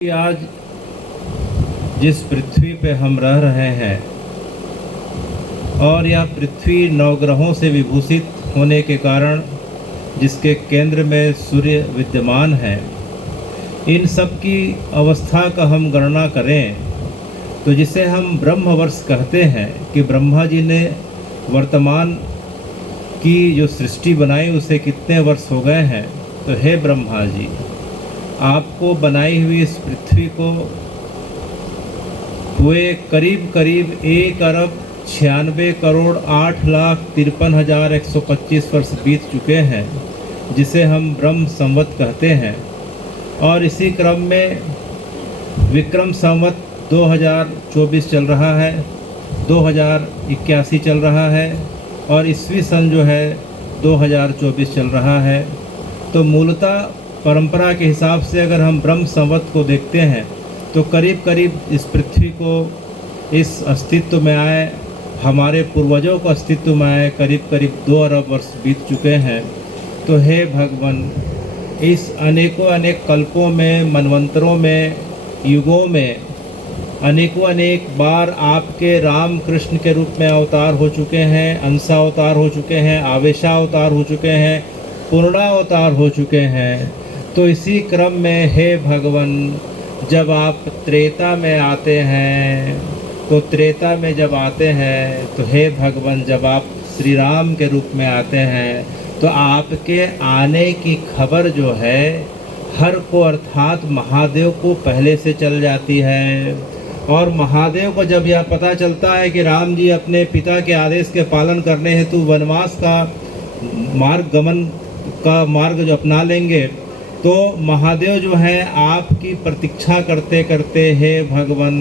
कि आज जिस पृथ्वी पे हम रह रहे हैं और यह पृथ्वी नवग्रहों से विभूषित होने के कारण जिसके केंद्र में सूर्य विद्यमान है, इन सब की अवस्था का हम गणना करें तो जिसे हम ब्रह्मवर्ष कहते हैं कि ब्रह्मा जी ने वर्तमान की जो सृष्टि बनाई उसे कितने वर्ष हो गए हैं। तो हे ब्रह्मा जी, आपको बनाई हुई इस पृथ्वी को हुए करीब करीब 1,96,08,53,125 वर्ष बीत चुके हैं, जिसे हम ब्रह्म संवत कहते हैं। और इसी क्रम में विक्रम संवत 2024 चल रहा है, 2081 चल रहा है और ईस्वी सन जो है 2024 चल रहा है। तो मूलतः परंपरा के हिसाब से अगर हम ब्रह्म संवत को देखते हैं तो करीब करीब इस पृथ्वी को इस अस्तित्व में आए, हमारे पूर्वजों को अस्तित्व में आए करीब करीब 2 अरब वर्ष बीत चुके हैं। तो हे भगवान, इस अनेकों अनेक कल्पों में, मनवंतरों में, युगों में अनेकों अनेक बार आपके राम कृष्ण के रूप में अवतार हो चुके हैं, अंशावतार हो चुके हैं, आवेशावतार हो चुके हैं, पूर्णावतार हो चुके हैं। तो इसी क्रम में हे भगवान, जब आप त्रेता में आते हैं तो त्रेता में जब आते हैं तो हे भगवान, जब आप श्री राम के रूप में आते हैं तो आपके आने की खबर जो है हर को अर्थात महादेव को पहले से चल जाती है। और महादेव को जब यह पता चलता है कि राम जी अपने पिता के आदेश के पालन करने हेतु वनवास का मार्ग जो अपना लेंगे, तो महादेव जो है आपकी प्रतीक्षा करते करते हे भगवान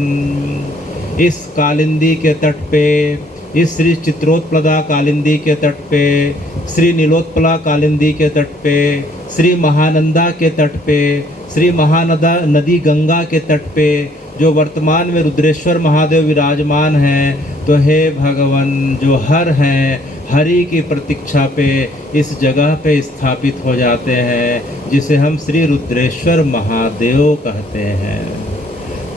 इस कालिंदी के तट पे, इस श्री चित्रोत्पला कालिंदी के तट पे, श्री नीलोत्पला कालिंदी के तट पे, श्री महानंदा के तट पे, श्री महानदा नदी गंगा के तट पे जो वर्तमान में रुद्रेश्वर महादेव विराजमान हैं, तो हे भगवान जो हर हैं हरि की प्रतीक्षा पे इस जगह पे स्थापित हो जाते हैं, जिसे हम श्री रुद्रेश्वर महादेव कहते हैं।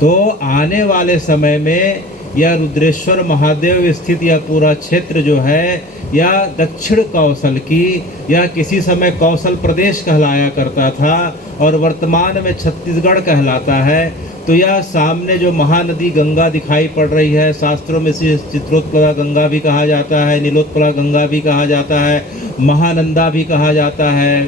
तो आने वाले समय में यह रुद्रेश्वर महादेव स्थित यह पूरा क्षेत्र जो है या दक्षिण कौशल की या किसी समय कौशल प्रदेश कहलाया करता था और वर्तमान में छत्तीसगढ़ कहलाता है। तो यह सामने जो महानदी गंगा दिखाई पड़ रही है, शास्त्रों में इसे चित्रोत्पला गंगा भी कहा जाता है, नीलोत्पला गंगा भी कहा जाता है, महानंदा भी कहा जाता है।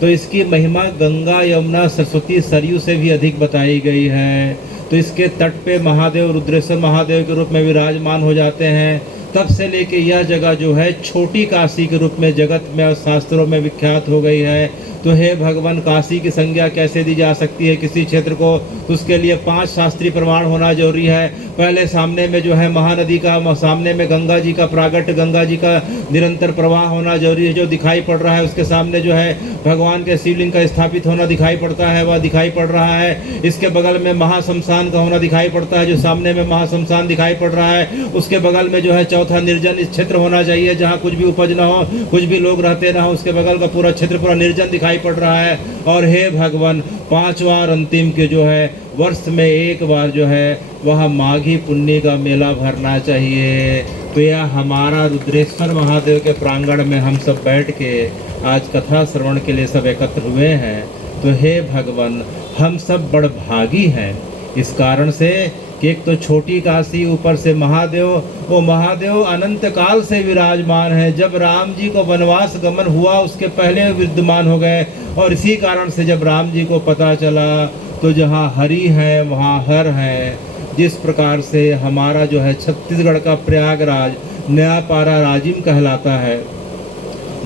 तो इसकी महिमा गंगा, यमुना, सरस्वती, सरयू से भी अधिक बताई गई है। तो इसके तट पे महादेव रुद्रेश्वर महादेव के रूप में विराजमान हो जाते हैं। तब से लेके यह जगह जो है छोटी काशी के रूप में जगत में और शास्त्रों में विख्यात हो गई है। तो हे भगवान, काशी की संज्ञा कैसे दी जा सकती है किसी क्षेत्र को? उसके लिए 5 शास्त्रीय प्रमाण होना जरूरी है। पहले सामने में जो है महानदी का, सामने में गंगा जी का प्रागट्य, गंगा जी का निरंतर प्रवाह होना जरूरी है जो दिखाई पड़ रहा है। उसके सामने जो है भगवान के शिवलिंग का स्थापित होना दिखाई पड़ता है, वह दिखाई पड़ रहा है। इसके बगल में महाशमशान का होना दिखाई पड़ता है, जो सामने में महाशमशान दिखाई पड़ रहा है। उसके बगल में जो है चौथा निर्जन क्षेत्र होना चाहिए, जहाँ कुछ भी उपज ना हो, कुछ भी लोग रहते ना हो। उसके बगल का पूरा क्षेत्र पूरा निर्जन दिखाई पड़ रहा है। और हे भगवान, 5 बार अंतिम के जो है वर्ष में एक बार जो है वह माघी पुन्नी का मेला भरना चाहिए। तो यह हमारा रुद्रेश्वर महादेव के प्रांगण में हम सब बैठ के आज कथा श्रवण के लिए सब एकत्र हुए हैं। तो हे भगवान, हम सब बड़ भागी हैं इस कारण से कि एक तो छोटी काशी, ऊपर से महादेव, वो महादेव अनंत काल से विराजमान है। जब राम जी को वनवास गमन हुआ उसके पहले विद्यमान हो गए। और इसी कारण से जब राम जी को पता चला तो जहाँ हरि है वहाँ हर है। जिस प्रकार से हमारा जो है छत्तीसगढ़ का प्रयागराज नयापारा राजिम कहलाता है,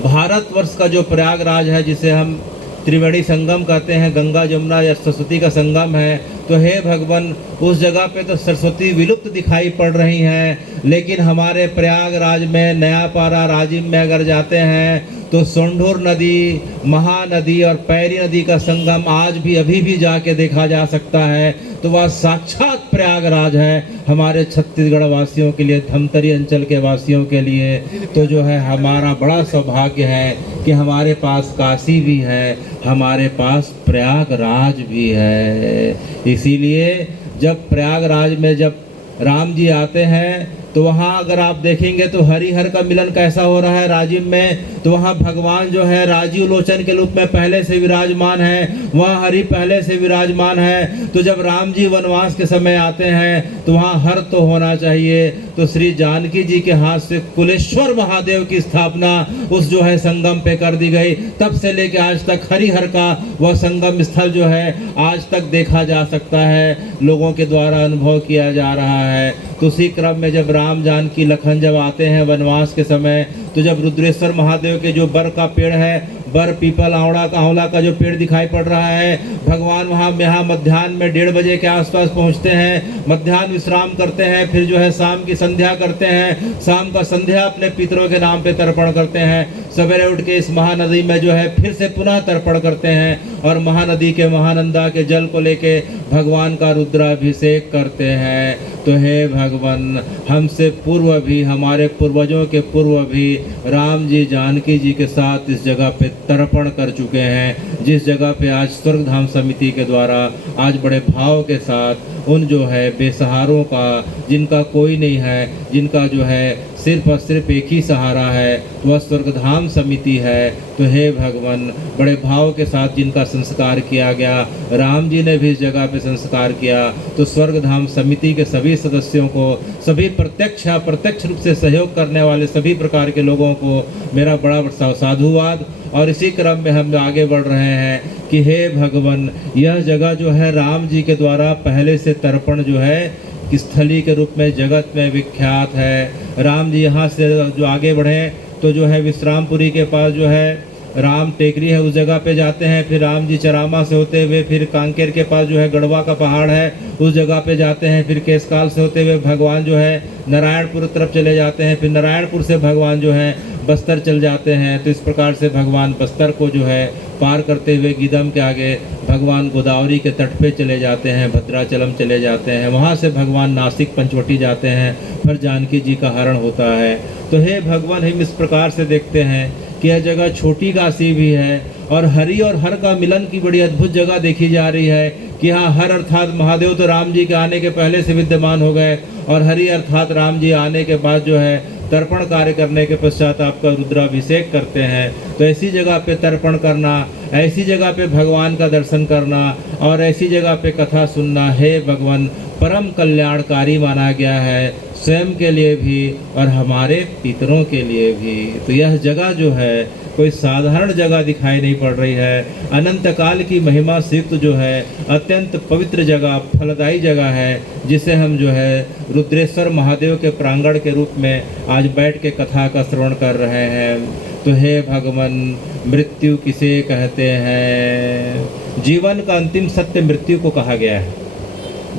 भारतवर्ष का जो प्रयागराज है जिसे हम त्रिवेणी संगम कहते हैं, गंगा जमुना या सरस्वती का संगम है। तो हे भगवान, उस जगह पे तो सरस्वती विलुप्त दिखाई पड़ रही हैं, लेकिन हमारे प्रयागराज में नयापारा राजिम में अगर जाते हैं तो सोंढूर नदी, महानदी और पैरी नदी का संगम आज भी अभी भी जाके देखा जा सकता है। तो वह साक्षात प्रयागराज है हमारे छत्तीसगढ़ वासियों के लिए, धमतरी अंचल के वासियों के लिए। तो जो है हमारा बड़ा सौभाग्य है कि हमारे पास काशी भी है, हमारे पास प्रयागराज भी है। इसीलिए जब प्रयागराज में जब राम जी आते हैं तो वहाँ अगर आप देखेंगे तो हरिहर का मिलन कैसा हो रहा है राजीव में। तो वहाँ भगवान जो है राजीव लोचन के रूप में पहले से विराजमान है, वहाँ हरि पहले से विराजमान है। तो जब राम जी वनवास के समय आते हैं तो वहाँ हर तो होना चाहिए। तो श्री जानकी जी के हाथ से कुलेश्वर महादेव की स्थापना उस जो है संगम पे कर दी गई। तब से लेके आज तक हरिहर का वह संगम स्थल जो है आज तक देखा जा सकता है, लोगों के द्वारा अनुभव किया जा रहा है। तो उसी क्रम में जब राम जानकी लखन जब आते हैं वनवास के समय, तो जब रुद्रेश्वर महादेव के जो बर का पेड़ है, बर पीपल आंवला का जो पेड़ दिखाई पड़ रहा है, भगवान वहाँ मध्याह्न में 1:30 बजे के आसपास पहुँचते हैं, मध्याह्न विश्राम करते हैं, फिर जो है शाम की संध्या करते हैं, शाम का संध्या अपने पितरों के नाम पे तर्पण करते हैं, सवेरे उठ के इस महानदी में जो है फिर से पुनः तर्पण करते हैं और महानदी के महानंदा के जल को लेके भगवान का रुद्राभिषेक करते हैं। तो हे भगवान, हमसे पूर्व भी, हमारे पूर्वजों के पूर्व भी राम जी जानकी जी के साथ इस जगह पे तर्पण कर चुके हैं, जिस जगह पे आज स्वर्ग धाम समिति के द्वारा आज बड़े भाव के साथ उन जो है बेसहारों का, जिनका कोई नहीं है, जिनका जो है सिर्फ और सिर्फ एक ही सहारा है, वह स्वर्गधाम समिति है। तो हे भगवान, बड़े भाव के साथ जिनका संस्कार किया गया, राम जी ने भी इस जगह पे संस्कार किया। तो स्वर्गधाम समिति के सभी सदस्यों को, सभी प्रत्यक्ष अप्रत्यक्ष रूप से सहयोग करने वाले सभी प्रकार के लोगों को मेरा बड़ा साधुवाद। और इसी क्रम में हम आगे बढ़ रहे हैं कि हे भगवान, यह जगह जो है राम जी के द्वारा पहले से तर्पण जो है स्थली के रूप में जगत में विख्यात है। राम जी यहाँ से जो आगे बढ़े तो जो है विश्रामपुरी के पास जो है राम टेकरी है, उस जगह पे जाते हैं। फिर राम जी चरामा से होते हुए फिर कांकेर के पास जो है गढ़वा का पहाड़ है, उस जगह पे जाते हैं। फिर केसकाल से होते हुए भगवान जो है नारायणपुर तरफ चले जाते हैं। फिर नारायणपुर से भगवान जो है बस्तर चल जाते हैं। तो इस प्रकार से भगवान बस्तर को जो है पार करते हुए गीदम के आगे भगवान गोदावरी के तट पे चले जाते हैं, भद्राचलम चले जाते हैं। वहाँ से भगवान नासिक पंचवटी जाते हैं, फिर जानकी जी का हरण होता है। तो हे भगवान, हम इस प्रकार से देखते हैं कि यह जगह छोटी काशी भी है और हरि और हर का मिलन की बड़ी अद्भुत जगह देखी जा रही है कि हाँ, हर अर्थात महादेव तो राम जी के आने के पहले से विद्यमान हो गए और हरि अर्थात राम जी आने के बाद जो है तर्पण कार्य करने के पश्चात आपका रुद्राभिषेक करते हैं। तो ऐसी जगह पे तर्पण करना, ऐसी जगह पे भगवान का दर्शन करना और ऐसी जगह पे कथा सुनना हे भगवान परम कल्याणकारी माना गया है, स्वयं के लिए भी और हमारे पितरों के लिए भी। तो यह जगह जो है कोई साधारण जगह दिखाई नहीं पड़ रही है, अनंत काल की महिमा से युक्त जो है अत्यंत पवित्र जगह, फलदायी जगह है, जिसे हम जो है रुद्रेश्वर महादेव के प्रांगण के रूप में आज बैठ के कथा का श्रवण कर रहे हैं। तो हे भगवान, मृत्यु किसे कहते हैं? जीवन का अंतिम सत्य मृत्यु को कहा गया है।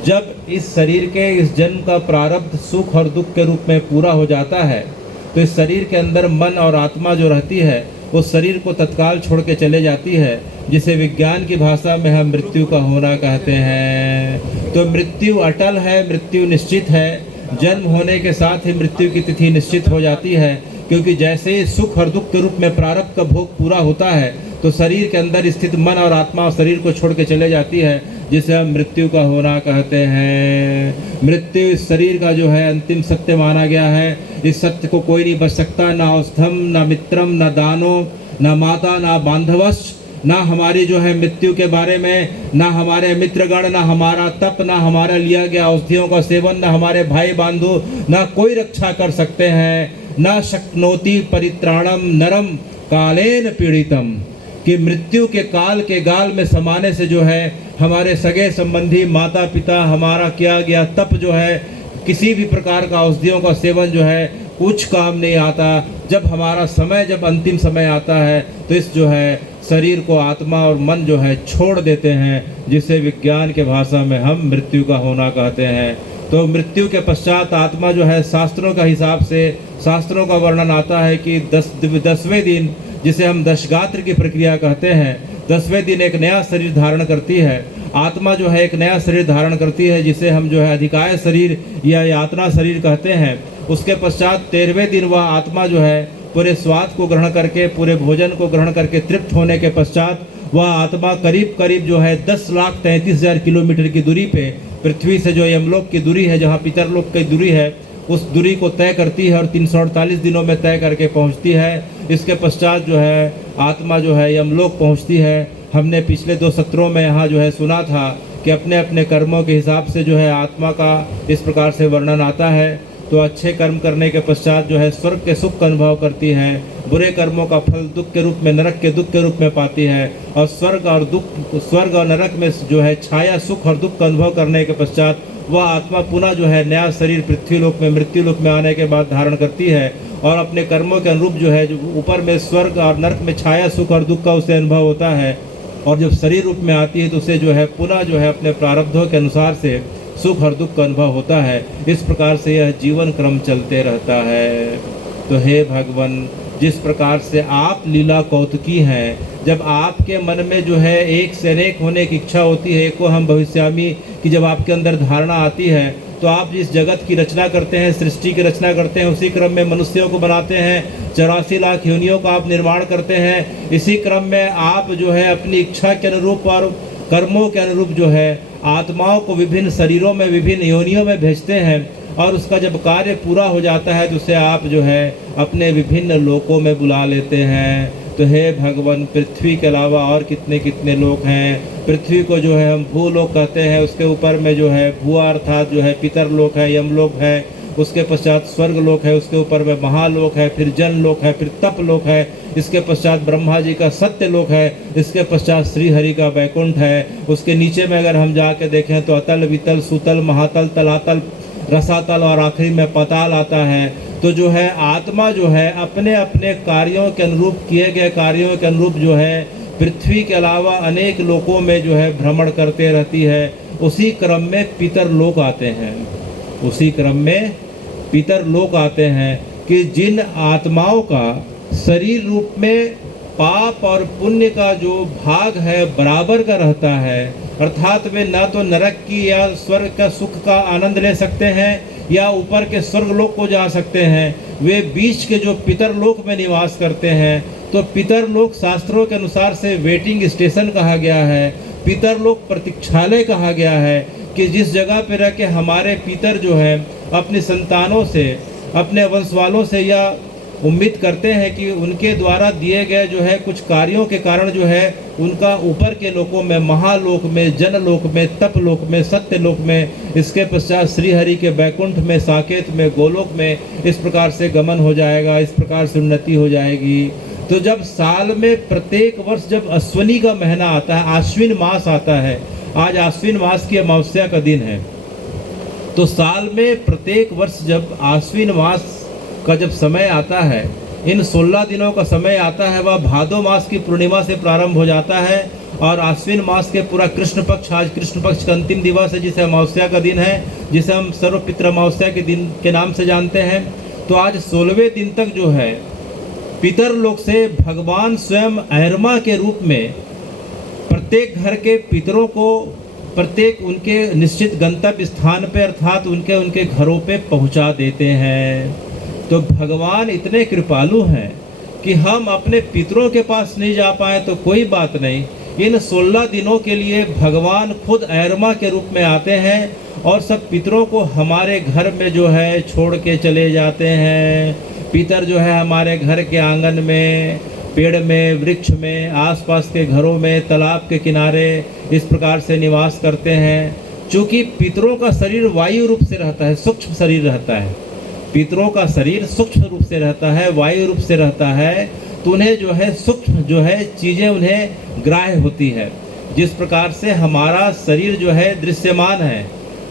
जब इस शरीर के इस जन्म का प्रारब्ध सुख और दुख के रूप में पूरा हो जाता है तो इस शरीर के अंदर मन और आत्मा जो रहती है उस शरीर को तत्काल छोड़ के चले जाती है, जिसे विज्ञान की भाषा में हम मृत्यु का होना कहते हैं। तो मृत्यु अटल है, मृत्यु निश्चित है। जन्म होने के साथ ही मृत्यु की तिथि निश्चित हो जाती है, क्योंकि जैसे ही सुख और दुख के रूप में प्रारब्ध का भोग पूरा होता है तो शरीर के अंदर स्थित मन और आत्मा शरीर को छोड़ के चले जाती है, जिसे हम मृत्यु का होना कहते हैं। मृत्यु इस शरीर का जो है अंतिम सत्य माना गया है। इस सत्य को कोई नहीं बच सकता, ना औषधम, ना मित्रम, ना दानो, ना माता, ना बांधवश, ना हमारी जो है मृत्यु के बारे में, ना हमारे मित्रगण, ना हमारा तप, ना हमारा लिया गया औषधियों का सेवन, ना हमारे भाई बंधु, ना कोई रक्षा कर सकते हैं। ना शक्नोति परित्राणम नरम कालेन पीड़ितम, कि मृत्यु के काल के गाल में समाने से जो है हमारे सगे संबंधी, माता पिता, हमारा किया गया तप जो है, किसी भी प्रकार का औषधियों का सेवन जो है कुछ काम नहीं आता। जब हमारा समय, जब अंतिम समय आता है तो इस जो है शरीर को आत्मा और मन जो है छोड़ देते हैं, जिसे विज्ञान के भाषा में हम मृत्यु का होना कहते हैं। तो मृत्यु के पश्चात आत्मा जो है शास्त्रों का हिसाब से, शास्त्रों का वर्णन आता है कि 10वें दिन जिसे हम दशगात्र की प्रक्रिया कहते हैं, 10वें दिन एक नया शरीर धारण करती है। आत्मा जो है एक नया शरीर धारण करती है, जिसे हम जो है अधिकाय शरीर या यातना शरीर कहते हैं। उसके पश्चात 13वें दिन वह आत्मा जो है पूरे स्वाद को ग्रहण करके, पूरे भोजन को ग्रहण करके तृप्त होने के पश्चात वह आत्मा करीब करीब जो है 10,33,000 किलोमीटर की दूरी पे पृथ्वी से जो यमलोक की दूरी है, जहाँ पितरलोक की दूरी है, उस दूरी को तय करती है और 348 दिनों में तय करके पहुंचती है। इसके पश्चात जो है आत्मा जो है यमलोक पहुंचती है। हमने पिछले 2 सत्रों में यहाँ जो है सुना था कि अपने अपने कर्मों के हिसाब से जो है आत्मा का इस प्रकार से वर्णन आता है। तो अच्छे कर्म करने के पश्चात जो है स्वर्ग के सुख का अनुभव करती है, बुरे कर्मों का फल दुख के रूप में, नरक के दुख के रूप में पाती है, और स्वर्ग और नरक में जो है छाया सुख और दुख का अनुभव करने के पश्चात वह आत्मा पुनः जो है नया शरीर पृथ्वी लोक में, मृत्यु लोक में आने के बाद धारण करती है, और अपने कर्मों के अनुरूप जो है, जो ऊपर में स्वर्ग और नरक में छाया सुख और दुख का उसे अनुभव होता है, और जब शरीर रूप में आती है तो उसे जो है पुनः जो है अपने प्रारब्धों के अनुसार से सुख और दुख का अनुभव होता है। इस प्रकार से यह जीवन क्रम चलते रहता है। तो हे भगवान, जिस प्रकार से आप लीला कौतुकी हैं, जब आपके मन में जो है एक से अनेक होने की इच्छा होती है, एको हम भविष्यामी की जब आपके अंदर धारणा आती है, तो आप जिस जगत की रचना करते हैं, सृष्टि की रचना करते हैं, उसी क्रम में मनुष्यों को बनाते हैं, 84 लाख योनियों का आप निर्माण करते हैं। इसी क्रम में आप जो है अपनी इच्छा के अनुरूप और कर्मों के अनुरूप जो है आत्माओं को विभिन्न शरीरों में, विभिन्न योनियों में भेजते हैं, और उसका जब कार्य पूरा हो जाता है तो उसे आप जो है अपने विभिन्न लोकों में बुला लेते हैं। तो हे भगवान, पृथ्वी के अलावा और कितने कितने लोक हैं। पृथ्वी को जो है हम भूलोक कहते हैं, उसके ऊपर में जो है भुआ अर्थात जो है पितरलोक है, यमलोक है, उसके पश्चात स्वर्ग लोक है, उसके ऊपर में महालोक है, फिर जन लोक है, फिर तप लोक है, इसके पश्चात ब्रह्मा जी का सत्य लोक है, इसके पश्चात श्री हरि का वैकुंठ है। उसके नीचे में अगर हम जाके देखें तो अतल, वितल, सुतल, महातल, तलातल, रसातल और आखिरी में पाताल आता है। तो जो है आत्मा जो है अपने अपने कार्यों के अनुरूप, किए गए कार्यों के अनुरूप जो है पृथ्वी के अलावा अनेक लोकों में जो है भ्रमण करते रहती है। उसी क्रम में पितर लोक आते हैं, उसी क्रम में पितर लोक आते हैं कि जिन आत्माओं का शरीर रूप में पाप और पुण्य का जो भाग है बराबर का रहता है, अर्थात वे ना तो नरक की या स्वर्ग का सुख का आनंद ले सकते हैं या ऊपर के स्वर्ग लोक को जा सकते हैं, वे बीच के जो पितर लोक में निवास करते हैं। तो पितर लोक शास्त्रों के अनुसार से वेटिंग स्टेशन कहा गया है, पितर लोक प्रतीक्षालय कहा गया है, कि जिस जगह पर रह के हमारे पितर जो है अपनी संतानों से, अपने वंशवालों से या उम्मीद करते हैं कि उनके द्वारा दिए गए जो है कुछ कार्यों के कारण जो है उनका ऊपर के लोकों में, महालोक में, जनलोक में, तपलोक में, सत्यलोक में, इसके पश्चात श्रीहरि के वैकुंठ में, साकेत में, गोलोक में इस प्रकार से गमन हो जाएगा, इस प्रकार से उन्नति हो जाएगी। तो जब साल में प्रत्येक वर्ष जब अश्विनी का महीना आता है, आश्विन मास आता है, आज आश्विन मास की अमावस्या का दिन है, तो साल में प्रत्येक वर्ष जब आश्विन मास का जब समय आता है, इन 16 दिनों का समय आता है, वह भादो मास की पूर्णिमा से प्रारंभ हो जाता है और आश्विन मास के पूरा कृष्ण पक्ष, आज कृष्ण पक्ष का अंतिम दिवस है, जिसे अमावस्या का दिन है, जिसे हम सर्वपित्र अमावस्या के दिन के नाम से जानते हैं। तो आज 16वें दिन तक जो है पितर लोक से भगवान स्वयं अहरमा के रूप में प्रत्येक घर के पितरों को प्रत्येक उनके निश्चित गंतव्य स्थान पे अर्थात उनके उनके घरों पे पहुंचा देते हैं। तो भगवान इतने कृपालु हैं कि हम अपने पितरों के पास नहीं जा पाए तो कोई बात नहीं, इन 16 दिनों के लिए भगवान खुद अहरमा के रूप में आते हैं और सब पितरों को हमारे घर में जो है छोड़ के चले जाते हैं। पितर जो है हमारे घर के आंगन में, पेड़ में, वृक्ष में, आसपास के घरों में, तालाब के किनारे इस प्रकार से निवास करते हैं। चूँकि पितरों का शरीर वायु रूप से रहता है, सूक्ष्म शरीर रहता है, पितरों का शरीर सूक्ष्म रूप से रहता है, वायु रूप से रहता है, तो उन्हें जो है सूक्ष्म जो है चीज़ें उन्हें ग्राह्य होती है। जिस प्रकार से हमारा शरीर जो है दृश्यमान है,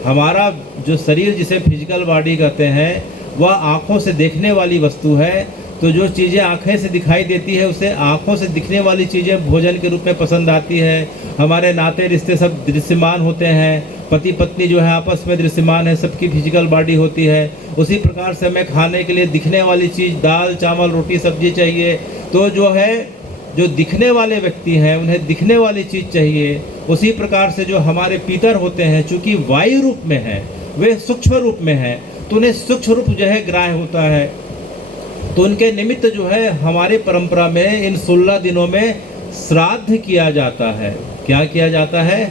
हमारा जो शरीर जिसे फिजिकल बॉडी कहते हैं वह आँखों से देखने वाली वस्तु है। तो जो चीज़ें आँखें से दिखाई देती है उसे आँखों से दिखने वाली चीज़ें भोजन के रूप में पसंद आती है। हमारे नाते रिश्ते सब दृश्यमान होते हैं, पति पत्नी जो है आपस में दृश्यमान है, सबकी फिजिकल बॉडी होती है। उसी प्रकार से हमें खाने के लिए दिखने वाली चीज़ दाल चावल रोटी सब्जी चाहिए, तो जो है जो दिखने वाले व्यक्ति हैं उन्हें दिखने वाली चीज़ चाहिए। उसी प्रकार से जो हमारे पितर होते हैं, चूँकि वायु रूप में है, वे सूक्ष्म रूप में है, तो उन्हें सूक्ष्म रूप जो है ग्राह्य होता है। तो उनके निमित्त जो है हमारी परंपरा में इन 16 दिनों में श्राद्ध किया जाता है। क्या किया जाता है?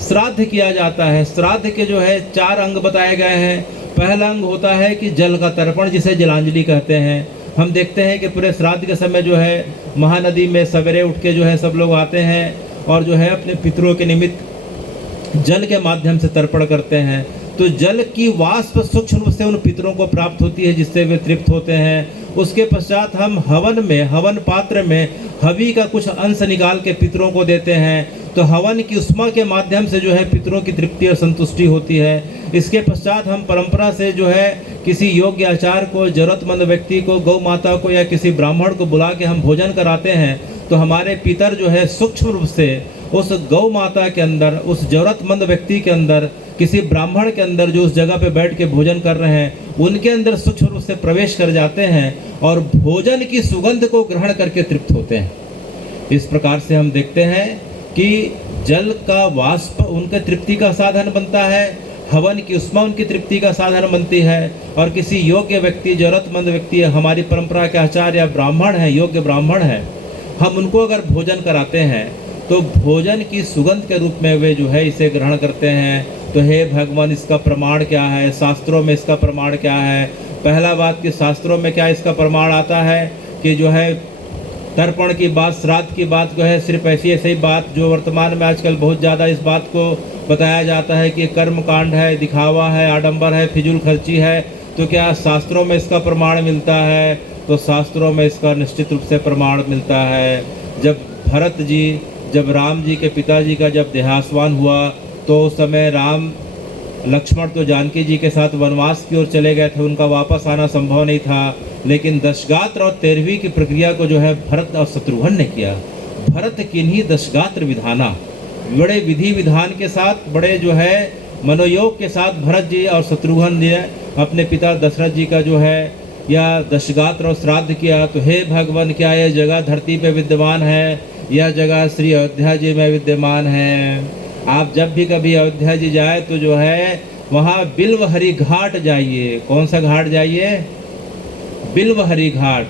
श्राद्ध किया जाता है। श्राद्ध के जो है 4 अंग बताए गए हैं। पहला अंग होता है कि जल का तर्पण, जिसे जलांजलि कहते हैं। हम देखते हैं कि पूरे श्राद्ध के समय जो है महानदी में सवेरे उठ के जो है सब लोग आते हैं और जो है अपने पितरों के निमित्त जल के माध्यम से तर्पण करते हैं। तो जल की वाष्प सूक्ष्म रूप से उन पितरों को प्राप्त होती है, जिससे वे तृप्त होते हैं। उसके पश्चात हम हवन में, हवन पात्र में हवि का कुछ अंश निकाल के पितरों को देते हैं। तो हवन की उष्मा के माध्यम से जो है पितरों की तृप्ति और संतुष्टि होती है। इसके पश्चात हम परंपरा से जो है किसी योग्य आचार को, जरूरतमंद व्यक्ति को, गौ माता को या किसी ब्राह्मण को बुला के हम भोजन कराते हैं। तो हमारे पितर जो है सूक्ष्म रूप से उस गौ माता के अंदर, उस जरूरतमंद व्यक्ति के अंदर, किसी ब्राह्मण के अंदर जो उस जगह पे बैठ के भोजन कर रहे हैं, उनके अंदर सूक्ष्म रूप से प्रवेश कर जाते हैं और भोजन की सुगंध को ग्रहण करके तृप्त होते हैं। इस प्रकार से हम देखते हैं कि जल का वाष्प उनके तृप्ति का साधन बनता है, हवन की उष्मा उनकी तृप्ति का साधन बनती है। और किसी योग्य व्यक्ति, जरूरतमंद व्यक्ति, हमारी परंपरा के आचार्य या ब्राह्मण है, योग्य ब्राह्मण है, हम उनको अगर भोजन कराते हैं तो भोजन की सुगंध के रूप में वे जो है इसे ग्रहण करते हैं। तो हे भगवान, इसका प्रमाण क्या है? शास्त्रों में इसका प्रमाण क्या है? पहला बात कि शास्त्रों में क्या इसका प्रमाण आता है कि जो है तर्पण की बात, श्राद्ध की बात जो है सिर्फ ऐसी ही बात जो वर्तमान में आजकल बहुत ज़्यादा इस बात को बताया जाता है कि कर्म कांड है, दिखावा है, आडंबर है, फिजूल खर्ची है। तो क्या शास्त्रों में इसका प्रमाण मिलता है? तो शास्त्रों में इसका निश्चित रूप से प्रमाण मिलता है। जब राम जी के पिताजी का जब देहावसान हुआ तो उस समय राम लक्ष्मण तो जानकी जी के साथ वनवास की ओर चले गए थे, उनका वापस आना संभव नहीं था। लेकिन दशगात्र और 13वीं की प्रक्रिया को जो है भरत और शत्रुघ्न ने किया। भरत किन्हीं दशगात्र विधाना, बड़े विधि विधान के साथ, बड़े जो है मनोयोग के साथ भरत जी और शत्रुघ्न ने अपने पिता दशरथ जी का जो है या दशगात्र और श्राद्ध किया। तो हे भगवान, क्या यह जगह धरती पे विद्यमान है? यह जगह श्री अयोध्या जी में विद्यमान है। आप जब भी कभी अयोध्या जी जाए तो जो है वहाँ बिल्वहरी घाट जाइए। कौन सा घाट जाइए? बिल्वहरी घाट।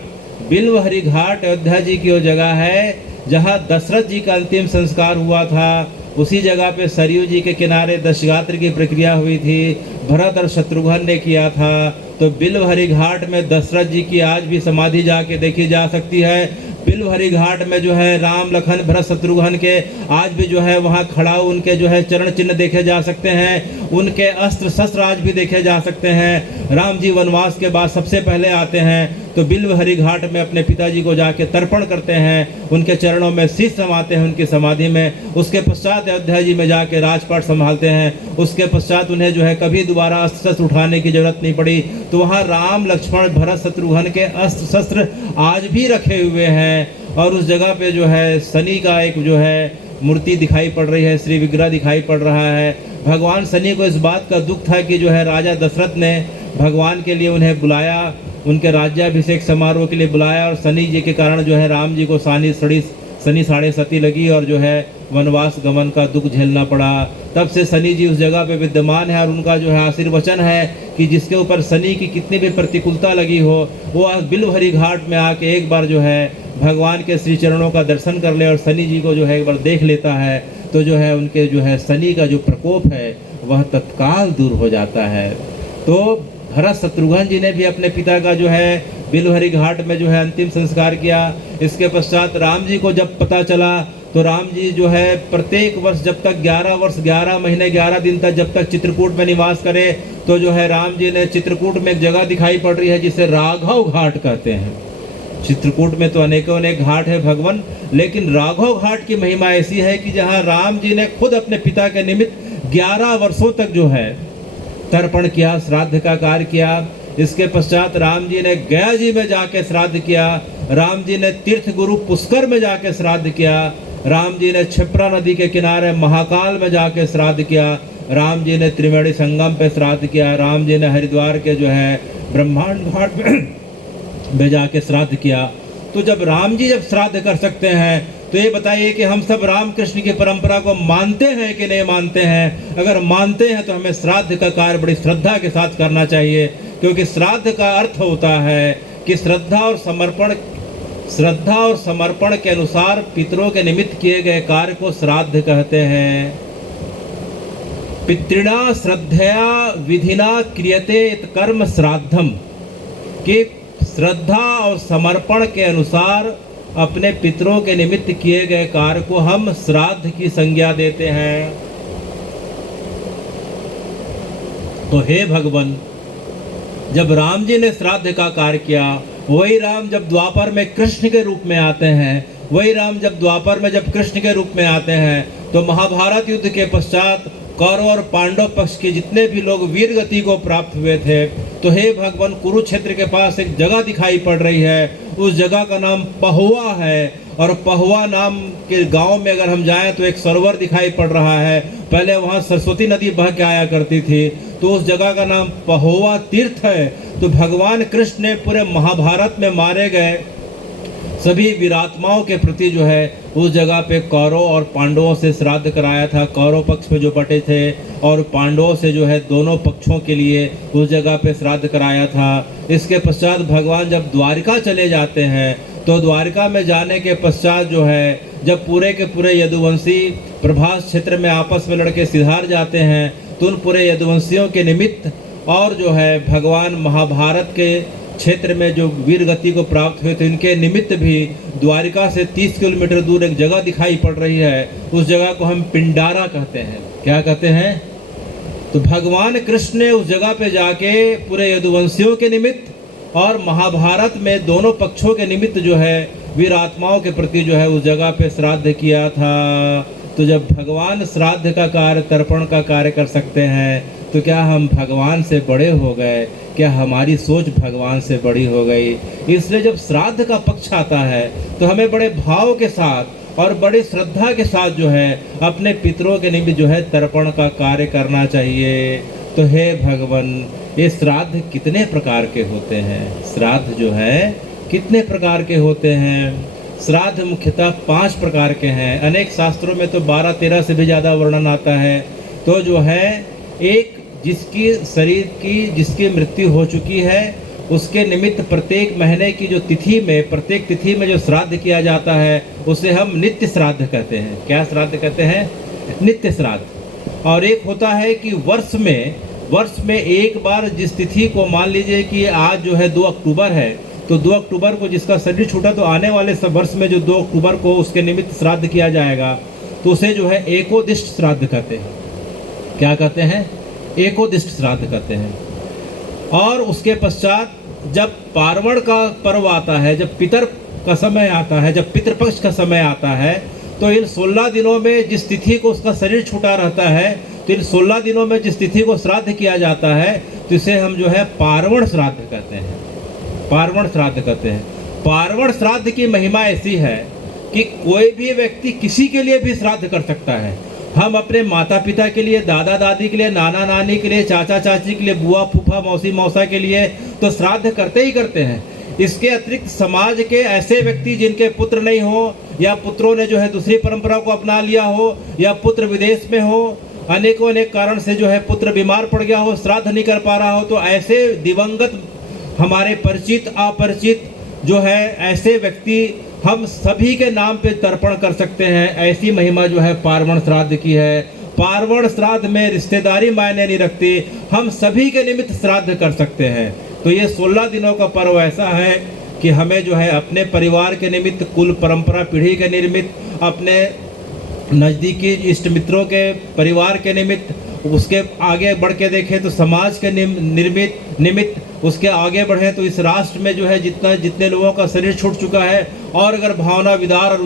बिल्वहरी घाट अयोध्या जी की वो जगह है जहाँ दशरथ जी का अंतिम संस्कार हुआ था। उसी जगह पे सरयू जी के किनारे दशगात्र की प्रक्रिया हुई थी, भरत और शत्रुघ्न ने किया था। तो बिल्वहरी घाट में दशरथ जी की आज भी समाधि जाके देखी जा सकती है। बिल्वहरी घाट में जो है राम, लखन, भरत, शत्रुघ्न के आज भी जो है वहाँ खड़ा उनके जो है चरण चिन्ह देखे जा सकते हैं। उनके अस्त्र शस्त्र आज भी देखे जा सकते हैं। राम जी वनवास के बाद सबसे पहले आते हैं तो बिल्वहरी घाट में अपने पिताजी को जाके तर्पण करते हैं, उनके चरणों में शीश समाते हैं उनकी समाधि में। उसके पश्चात अयोध्या जी में जाके राजपाट संभालते हैं। उसके पश्चात उन्हें जो है कभी दोबारा अस्त्र शस्त्र उठाने की जरूरत नहीं पड़ी। तो वहाँ राम, लक्ष्मण, भरत, शत्रुघ्न के अस्त्र शस्त्र आज भी रखे हुए हैं। और उस जगह पे जो है शनि का एक जो है मूर्ति दिखाई पड़ रही है, श्री विग्रह दिखाई पड़ रहा है। भगवान शनि को इस बात का दुख था कि जो है राजा दशरथ ने भगवान के लिए उन्हें बुलाया, उनके राज्याभिषेक समारोह के लिए बुलाया, और शनि जी के कारण जो है राम जी को शनि साढ़े सती लगी और जो है वनवास गमन का दुख झेलना पड़ा। तब से शनि जी उस जगह पे विद्यमान है और उनका जो है आशीर्वचन है कि जिसके ऊपर शनि की कितनी भी प्रतिकूलता लगी हो वो बिल्वहरी घाट में आके एक बार जो है भगवान के श्री चरणों का दर्शन कर ले और शनि जी को जो है एक बार देख लेता है तो जो है उनके जो है शनि का जो प्रकोप है वह तत्काल दूर हो जाता है। तो भरत शत्रुघ्न जी ने भी अपने पिता का जो है बिल्वहरी घाट में जो है अंतिम संस्कार किया। इसके पश्चात राम जी को जब पता चला तो राम जी जो है प्रत्येक वर्ष जब तक 11 वर्ष 11 महीने 11 दिन तक जब तक चित्रकूट में निवास करे तो जो है राम जी ने चित्रकूट में एक जगह दिखाई पड़ रही है जिसे राघव घाट कहते हैं। चित्रकूट में तो अनेक घाट है भगवान, लेकिन राघव घाट की महिमा ऐसी है कि जहाँ राम जी ने खुद अपने पिता के निमित्त 11 वर्षों तक जो है तर्पण किया, श्राद्ध का कार्य किया। इसके पश्चात राम जी ने गया जी में जाके श्राद्ध किया, राम जी ने तीर्थ गुरु पुष्कर में जाके श्राद्ध किया, राम जी ने क्षिप्रा नदी के किनारे महाकाल में जाके श्राद्ध किया, राम जी ने त्रिवेणी संगम पे श्राद्ध किया, राम जी ने हरिद्वार के जो है ब्रह्मांड घाट में जाके श्राद्ध किया। तो जब राम जी जब श्राद्ध कर सकते हैं, तो ये बताइए कि हम सब राम कृष्ण की परंपरा को मानते हैं कि नहीं मानते हैं? अगर मानते हैं तो हमें श्राद्ध का कार्य बड़ी श्रद्धा के साथ करना चाहिए, क्योंकि श्राद्ध का अर्थ होता है कि श्रद्धा और समर्पण के अनुसार पितरों के निमित्त किए गए कार्य को श्राद्ध कहते हैं। पितृणा श्रद्धया विधिना क्रियते इत कर्म श्राद्धम, कि श्रद्धा और समर्पण के अनुसार अपने पितरों के निमित्त किए गए कार्य को हम श्राद्ध की संज्ञा देते हैं। तो हे भगवान, जब राम जी ने श्राद्ध का कार्य किया, वही राम जब द्वापर में कृष्ण के रूप में आते हैं, वही राम जब द्वापर में जब कृष्ण के रूप में आते हैं, तो महाभारत युद्ध के पश्चात कौरव और पांडव पक्ष के जितने भी लोग वीर गति को प्राप्त हुए थे, तो हे भगवान, कुरुक्षेत्र के पास एक जगह दिखाई पड़ रही है, उस जगह का नाम पहुआ है, और पहुआ नाम के गांव में अगर हम जाएं तो एक सरोवर दिखाई पड़ रहा है। पहले वहां सरस्वती नदी बह के आया करती थी, तो उस जगह का नाम पहुआ तीर्थ है। तो भगवान कृष्ण ने पूरे महाभारत में मारे गए सभी वीरात्माओं के प्रति जो है उस जगह पे कौरव और पांडवों से श्राद्ध कराया था। कौरव पक्ष में जो बटे थे और पांडवों से जो है दोनों पक्षों के लिए उस जगह पे श्राद्ध कराया था। इसके पश्चात भगवान जब द्वारिका चले जाते हैं, तो द्वारिका में जाने के पश्चात जो है जब पूरे के पूरे यदुवंशी प्रभास क्षेत्र में आपस में लड़के सिधार जाते हैं, तो उन पूरे यदुवंशियों के निमित्त और जो है भगवान महाभारत के क्षेत्र में जो वीर गति को प्राप्त हुए थे, इनके निमित्त भी द्वारिका से 30 किलोमीटर दूर एक जगह दिखाई पड़ रही है। उस जगह को हम पिंडारा कहते हैं। क्या कहते हैं? तो भगवान कृष्ण ने उस जगह पे जाके पूरे यदुवंशियों के निमित्त और महाभारत में दोनों पक्षों के निमित्त जो है वीर आत्माओं के प्रति जो है उस जगह पे श्राद्ध किया था। तो जब भगवान श्राद्ध का कार्य, तर्पण का कार्य कर सकते हैं, तो क्या हम भगवान से बड़े हो गए? क्या हमारी सोच भगवान से बड़ी हो गई? इसलिए जब श्राद्ध का पक्ष आता है तो हमें बड़े भाव के साथ और बड़ी श्रद्धा के साथ जो है अपने पितरों के निमित्त जो है तर्पण का कार्य करना चाहिए। तो हे भगवान, ये श्राद्ध कितने प्रकार के होते हैं? श्राद्ध जो है कितने प्रकार के होते हैं? श्राद्ध मुख्यतः 5 प्रकार के हैं। अनेक शास्त्रों में तो 12-13 से भी ज़्यादा वर्णन आता है। तो जो है एक जिसकी शरीर की जिसकी मृत्यु हो चुकी है, उसके निमित्त प्रत्येक महीने की जो तिथि में, प्रत्येक तिथि में जो श्राद्ध किया जाता है, उसे हम नित्य श्राद्ध कहते हैं। क्या श्राद्ध कहते हैं? नित्य श्राद्ध। और एक होता है कि वर्ष में एक बार जिस तिथि को, मान लीजिए कि आज जो है 2 अक्टूबर है, तो 2 अक्टूबर को जिसका शरीर छूटा, तो आने वाले सब वर्ष में जो 2 अक्टूबर को उसके निमित्त श्राद्ध किया जाएगा, तो उसे जो है एकोदिष्ट श्राद्ध कहते हैं। क्या कहते हैं? एकोदिष्ट श्राद्ध कहते हैं। और उसके पश्चात जब पार्वण का पर्व आता है, जब पितर का समय आता है, जब पितृपक्ष का समय आता है, तो इन 16 दिनों में जिस तिथि को उसका शरीर छूटा रहता है, तो इन 16 दिनों में जिस तिथि को श्राद्ध किया जाता है, तो इसे हम जो है पार्वण श्राद्ध कहते हैं। पार्वण श्राद्ध कहते हैं। पार्वण श्राद्ध की महिमा ऐसी है कि कोई भी व्यक्ति किसी के लिए भी श्राद्ध कर सकता है। हम अपने माता पिता के लिए, दादा दादी के लिए, नाना नानी के लिए, चाचा चाची के लिए, बुआ फूफा मौसी मौसा के लिए तो श्राद्ध करते ही करते हैं। इसके अतिरिक्त समाज के ऐसे व्यक्ति जिनके पुत्र नहीं हो, या पुत्रों ने जो है दूसरी परंपरा को अपना लिया हो, या पुत्र विदेश में हो, अनेकों अनेक कारण से जो है पुत्र बीमार पड़ गया हो, श्राद्ध नहीं कर पा रहा हो, तो ऐसे दिवंगत हमारे परिचित अपरिचित जो है ऐसे व्यक्ति हम सभी के नाम पे तर्पण कर सकते हैं। ऐसी महिमा जो है पार्वण श्राद्ध की है। पार्वण श्राद्ध में रिश्तेदारी मायने नहीं रखती, हम सभी के निमित्त श्राद्ध कर सकते हैं। तो ये 16 दिनों का पर्व ऐसा है कि हमें जो है अपने परिवार के निमित्त, कुल परंपरा पीढ़ी के निमित्त, अपने नज़दीकी इष्ट मित्रों के परिवार के निमित्त, उसके आगे बढ़ के देखें तो समाज के निमित्त उसके आगे बढ़े तो इस राष्ट्र में जो है जितने लोगों का शरीर छूट चुका है, और अगर भावना उदार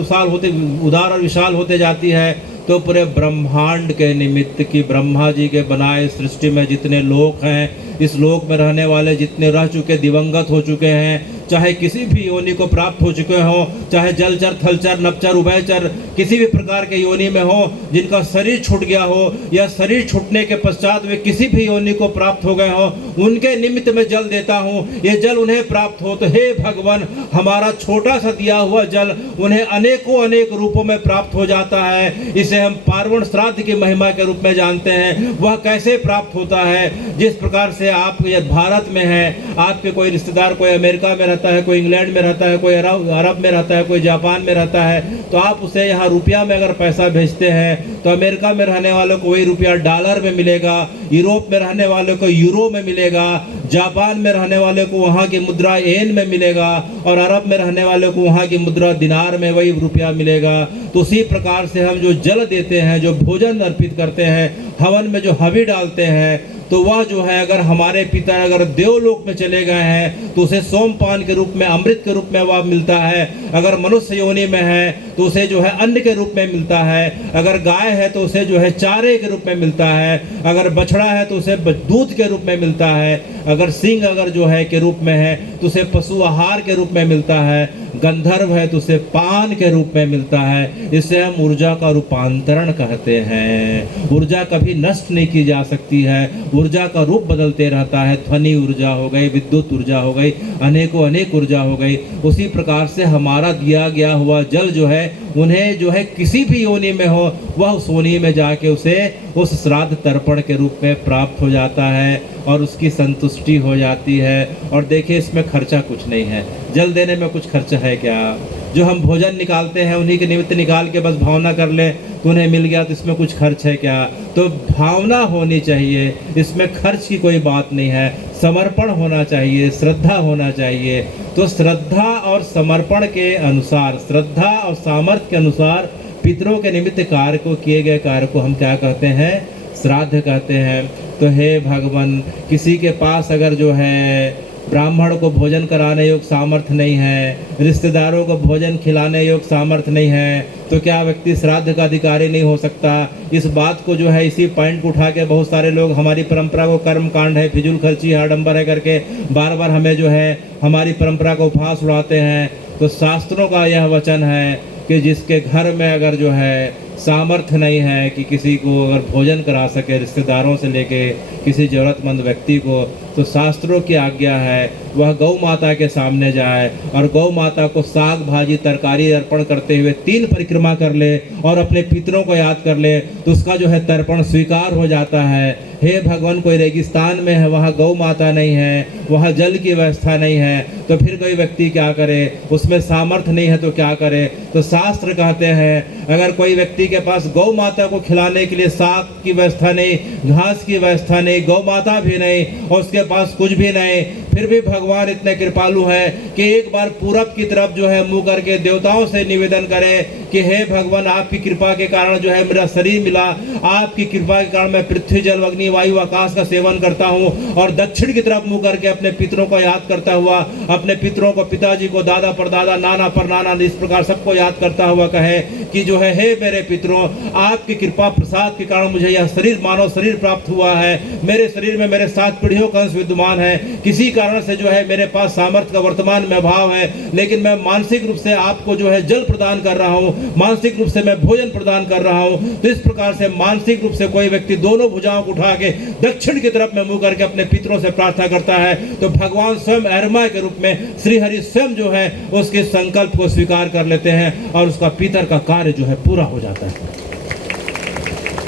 और विशाल होते जाती है, तो पूरे ब्रह्मांड के निमित्त की ब्रह्मा जी के बनाए सृष्टि में जितने लोक हैं, इस लोक में रहने वाले जितने रह चुके, दिवंगत हो चुके हैं, चाहे किसी भी योनि को प्राप्त हो चुके हों, चाहे जलचर, थलचर, नभचर, उभयचर, किसी भी प्रकार के योनि में हो, जिनका शरीर छूट गया हो या शरीर छूटने के पश्चात वे किसी भी योनि को प्राप्त हो गए हो, उनके निमित्त में जल देता हूँ, ये जल उन्हें प्राप्त हो। तो हे भगवान, हमारा छोटा सा दिया हुआ जल उन्हें अनेकों अनेक रूपों में प्राप्त हो जाता है। इसे हम पार्वण श्राद्ध की महिमा के रूप में जानते हैं। वह कैसे प्राप्त होता है? जिस प्रकार से आप भारत में है, आपके कोई रिश्तेदार कोई अमेरिका में रहता है, कोई इंग्लैंड में रहता है, कोई अरब में रहता है, कोई जापान में रहता है, तो आप उसे यहाँ रुपया में अगर पैसा भेजते हैं तो अमेरिका में रहने वालों को वही रुपया डॉलर में मिलेगा, यूरोप में रहने वालों को यूरो में मिलेगा, जापान में रहने वाले को वहाँ की मुद्रा येन में मिलेगा, और अरब में रहने वाले को वहाँ की मुद्रा दिनार में वही रुपया मिलेगा। तो उसी प्रकार से हम जो जल देते हैं, जो भोजन अर्पित करते हैं, हवन में जो हवि डालते हैं, तो वह जो है अगर हमारे पिता अगर देवलोक में चले गए हैं तो उसे सोमपान के रूप में, अमृत के रूप में वह मिलता है। अगर मनुष्य योनि में है तो उसे जो है अन्न के रूप में मिलता है। अगर गाय है तो उसे जो है चारे के रूप में मिलता है। अगर बछड़ा है तो उसे दूध के रूप में मिलता है। अगर सिंह अगर जो है के रूप में है तो उसे पशु आहार के रूप में मिलता है। गंधर्व है तो उसे पान के रूप में मिलता है। इसे हम ऊर्जा का रूपांतरण कहते हैं। ऊर्जा कभी नष्ट नहीं की जा सकती है, ऊर्जा का रूप बदलते रहता है। ध्वनि ऊर्जा हो गई, विद्युत ऊर्जा हो गई, अनेकों अनेक ऊर्जा हो गई। उसी प्रकार से हमारा दिया गया हुआ जल जो है उन्हें जो है किसी भी योनि में हो, वह उस योनि में जाके उसे उस श्राद्ध तर्पण के रूप में प्राप्त हो जाता है और उसकी संतुष्टि हो जाती है। और देखिए, इसमें खर्चा कुछ नहीं है। जल देने में कुछ खर्चा है क्या? जो हम भोजन निकालते हैं उन्हीं के निमित्त निकाल के बस भावना कर ले तो उन्हें मिल गया, तो इसमें कुछ खर्च है क्या? तो भावना होनी चाहिए, इसमें खर्च की कोई बात नहीं है। समर्पण होना चाहिए, श्रद्धा होना चाहिए। तो श्रद्धा और समर्पण के अनुसार, श्रद्धा और सामर्थ्य के अनुसार पितरों के निमित्त कार्य को, किए गए कार्य को हम क्या कहते हैं? श्राद्ध कहते हैं। तो हे भगवान, किसी के पास अगर जो है ब्राह्मण को भोजन कराने योग सामर्थ्य नहीं है, रिश्तेदारों को भोजन खिलाने योग सामर्थ्य नहीं है, तो क्या व्यक्ति श्राद्ध का अधिकारी नहीं हो सकता? इस बात को जो है, इसी पॉइंट को उठा के बहुत सारे लोग हमारी परंपरा को कर्म कांड है, फिजूल खर्ची है, आडंबर है करके बार बार हमें जो है हमारी परंपरा को उपहास उड़ाते हैं। तो शास्त्रों का यह वचन है कि जिसके घर में अगर जो है सामर्थ्य नहीं है कि किसी को अगर भोजन करा सके, रिश्तेदारों से लेके किसी ज़रूरतमंद व्यक्ति को, तो शास्त्रों की आज्ञा है वह गौ माता के सामने जाए और गौ माता को साग भाजी तरकारी अर्पण करते हुए 3 परिक्रमा कर ले और अपने पितरों को याद कर ले, तो उसका जो है तर्पण स्वीकार हो जाता है। हे भगवान, कोई रेगिस्तान में है, वहाँ गौ माता नहीं है, वहाँ जल की व्यवस्था नहीं है, तो फिर कोई व्यक्ति क्या करे? उसमें सामर्थ्य नहीं है तो क्या करे? तो शास्त्र कहते हैं अगर कोई व्यक्ति के पास गौ माता को खिलाने के लिए साग की व्यवस्था नहीं, घास की व्यवस्था नहीं, गौ माता भी नहीं और उसके पास कुछ भी नहीं, फिर भी भगवान इतने कृपालु हैं कि एक बार पूरब की तरफ जो है मुंह करके देवताओं से निवेदन करें कि हे भगवान, आपकी कृपा के कारण जो है मेरा शरीर मिला, आपकी कृपा के कारण मैं पृथ्वी जल अग्नि वायु आकाश का सेवन करता हूँ, और दक्षिण की तरफ मुंह करके अपने पितरों को याद करता हुआ, अपने पितरों को, पिताजी को, दादा परदादा, नाना परनाना, इस प्रकार सबको याद करता हुआ कहे कि जो है हे मेरे पितरों, आपकी कृपा प्रसाद के कारण मुझे यह शरीर, मानव शरीर प्राप्त हुआ है। मेरे शरीर में मेरे 7 पीढ़ियों का अंश विद्यमान है। किसी कारण से जो है मेरे पास सामर्थ्य का वर्तमान में अभाव है, लेकिन मैं मानसिक रूप से आपको जो है जल प्रदान कर रहा हूँ, मानसिक रूप से मैं भोजन प्रदान कर रहा हूँ। तो इस प्रकार से मानसिक रूप से कोई व्यक्ति दोनों भुजाओं को उठा के दक्षिण की तरफ में मुंह करके अपने पितरों से प्रार्थना करता है, तो भगवान स्वयं अहरमा के रूप में श्री हरि स्वयं जो है उसके संकल्प को स्वीकार कर लेते हैं और उसका पितर का कार्य जो है पूरा हो जाता है।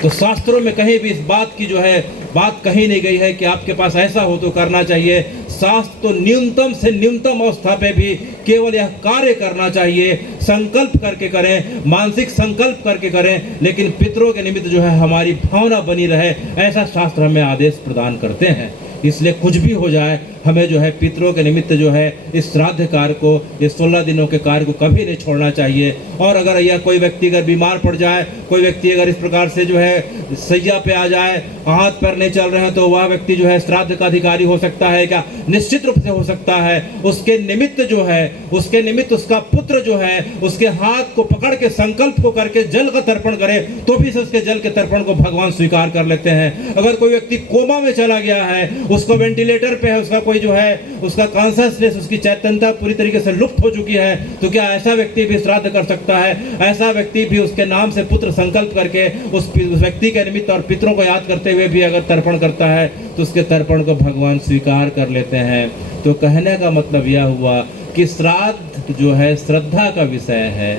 तो शास्त्रों में कहीं भी इस बात की जो है बात कही नहीं गई है कि आपके पास ऐसा हो तो करना चाहिए। शास्त्र तो न्यूनतम से न्यूनतम अवस्था पे भी केवल यह कार्य करना चाहिए, संकल्प करके करें, मानसिक संकल्प करके करें, लेकिन पितरों के निमित्त जो है हमारी भावना बनी रहे, ऐसा शास्त्र हमें आदेश प्रदान करते हैं। इसलिए कुछ भी हो जाए, हमें जो है पितरों के निमित्त जो है इस श्राद्ध कार्य को, इस 16 दिनों के कार्य को कभी नहीं छोड़ना चाहिए। और अगर यह कोई व्यक्ति अगर बीमार पड़ जाए, कोई व्यक्ति अगर इस प्रकार से जो है सैया पे आ जाए, हाथ पैर नहीं चल रहे हैं, तो वह व्यक्ति जो है श्राद्ध का अधिकारी हो सकता है क्या? निश्चित रूप से हो सकता है। उसके निमित्त जो है, उसके निमित्त उसका पुत्र जो है उसके हाथ को पकड़ के संकल्प को करके जल का तर्पण करे, तो भी उसके जल के तर्पण को भगवान स्वीकार कर लेते हैं। अगर कोई व्यक्ति कोमा में चला गया है, उसको वेंटिलेटर पे है, उसका कोई कोई जो है उसका कॉन्शियसनेस, उसकी चैतन्यता पूरी तरीके से लुप्त हो चुकी है, तो क्या ऐसा व्यक्ति भी श्राद्ध कर सकता है? ऐसा व्यक्ति भी उसके नाम से पुत्र संकल्प करके उस व्यक्ति के निमित्त और पितरों को याद करते हुए भी अगर तर्पण करता है तो उसके तर्पण को भगवान स्वीकार कर लेते हैं। तो कहने का मतलब यह हुआ कि श्राद्ध जो है श्रद्धा का विषय है।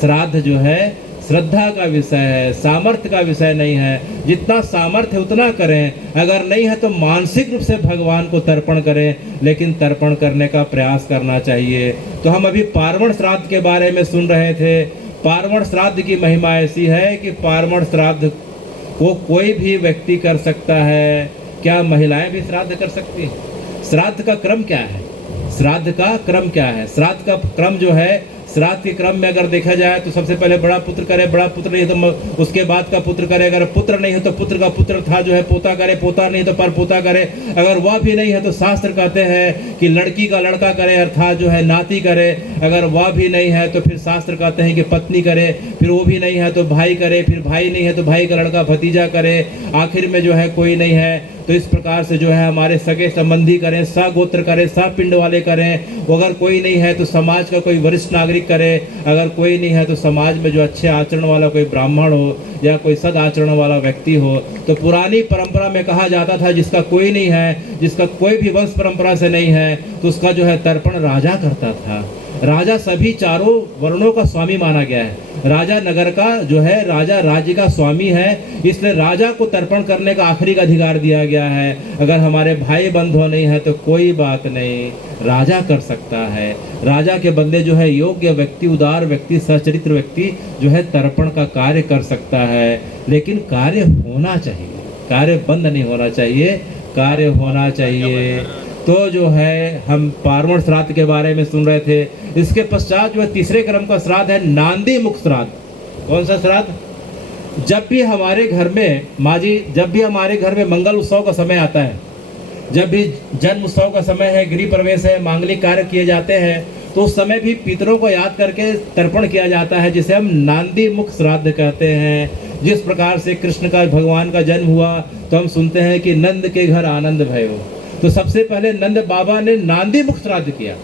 श्राद्ध जो है श्रद्धा का विषय है, सामर्थ्य का विषय नहीं है। जितना सामर्थ्य उतना करें, अगर नहीं है तो मानसिक रूप से भगवान को तर्पण करें, लेकिन तर्पण करने का प्रयास करना चाहिए। तो हम अभी पार्वण श्राद्ध के बारे में सुन रहे थे। पार्वण श्राद्ध की महिमा ऐसी है कि पार्वण श्राद्ध को कोई भी व्यक्ति कर सकता है। क्या महिलाएं भी श्राद्ध कर सकती हैं? श्राद्ध का क्रम क्या है? श्राद्ध का क्रम क्या है? श्राद्ध का क्रम जो है, श्राद्ध के क्रम में अगर देखा जाए तो सबसे पहले बड़ा पुत्र करे, बड़ा पुत्र नहीं तो उसके बाद का पुत्र करे, अगर पुत्र नहीं है तो पुत्र का पुत्र था जो है पोता करे, पोता नहीं तो पर पोता करे, अगर वह भी नहीं है तो शास्त्र कहते हैं कि लड़की का लड़का करे अर्थात जो है नाती करे, अगर वह भी नहीं है तो फिर शास्त्र कहते हैं कि पत्नी करे, फिर वो भी नहीं है तो भाई करे, फिर भाई नहीं है तो भाई का लड़का भतीजा करे, आखिर में जो है कोई नहीं है तो इस प्रकार से जो है हमारे सगे संबंधी करें, सगोत्र करें, पिंड वाले करें। अगर कोई नहीं है तो समाज का कोई वरिष्ठ नागरिक करे, अगर कोई नहीं है तो समाज में जो अच्छे आचरण वाला कोई ब्राह्मण हो या कोई सद आचरण वाला व्यक्ति हो। तो पुरानी परंपरा में कहा जाता था जिसका कोई नहीं है, जिसका कोई भी वंश परंपरा से नहीं है, तो उसका जो है तर्पण राजा करता था। राजा सभी चारों वर्णों का स्वामी माना गया है। राजा नगर का जो है, राजा राज्य का स्वामी है, इसलिए राजा को तर्पण करने का आखिरी का अधिकार दिया गया है। अगर हमारे भाई बंधु नहीं है तो कोई बात नहीं, राजा कर सकता है। राजा के बंदे जो है योग्य व्यक्ति, उदार व्यक्ति, सचरित्र व्यक्ति जो है तर्पण का कार्य कर सकता है। लेकिन कार्य होना चाहिए, कार्य बंद नहीं होना चाहिए, कार्य होना चाहिए। तो जो है हम पार्वण श्राद्ध के बारे में सुन रहे थे। इसके पश्चात जो है तीसरे क्रम का श्राद्ध है नांदी मुख श्राद्ध। कौन सा श्राद्ध? जब भी हमारे घर में माँ जी, जब भी हमारे घर में मंगल उत्सव का समय आता है, जब भी जन्म उत्सव का समय है, गृह प्रवेश है, मांगलिक कार्य किए जाते हैं, तो उस समय भी पितरों को याद करके तर्पण किया जाता है, जिसे हम नांदी मुख श्राद्ध कहते हैं। जिस प्रकार से कृष्ण का भगवान का जन्म हुआ तो हम सुनते हैं कि नंद के घर आनंद भयो, तो सबसे पहले नंद बाबा ने नांदी मुख श्राद्ध किया,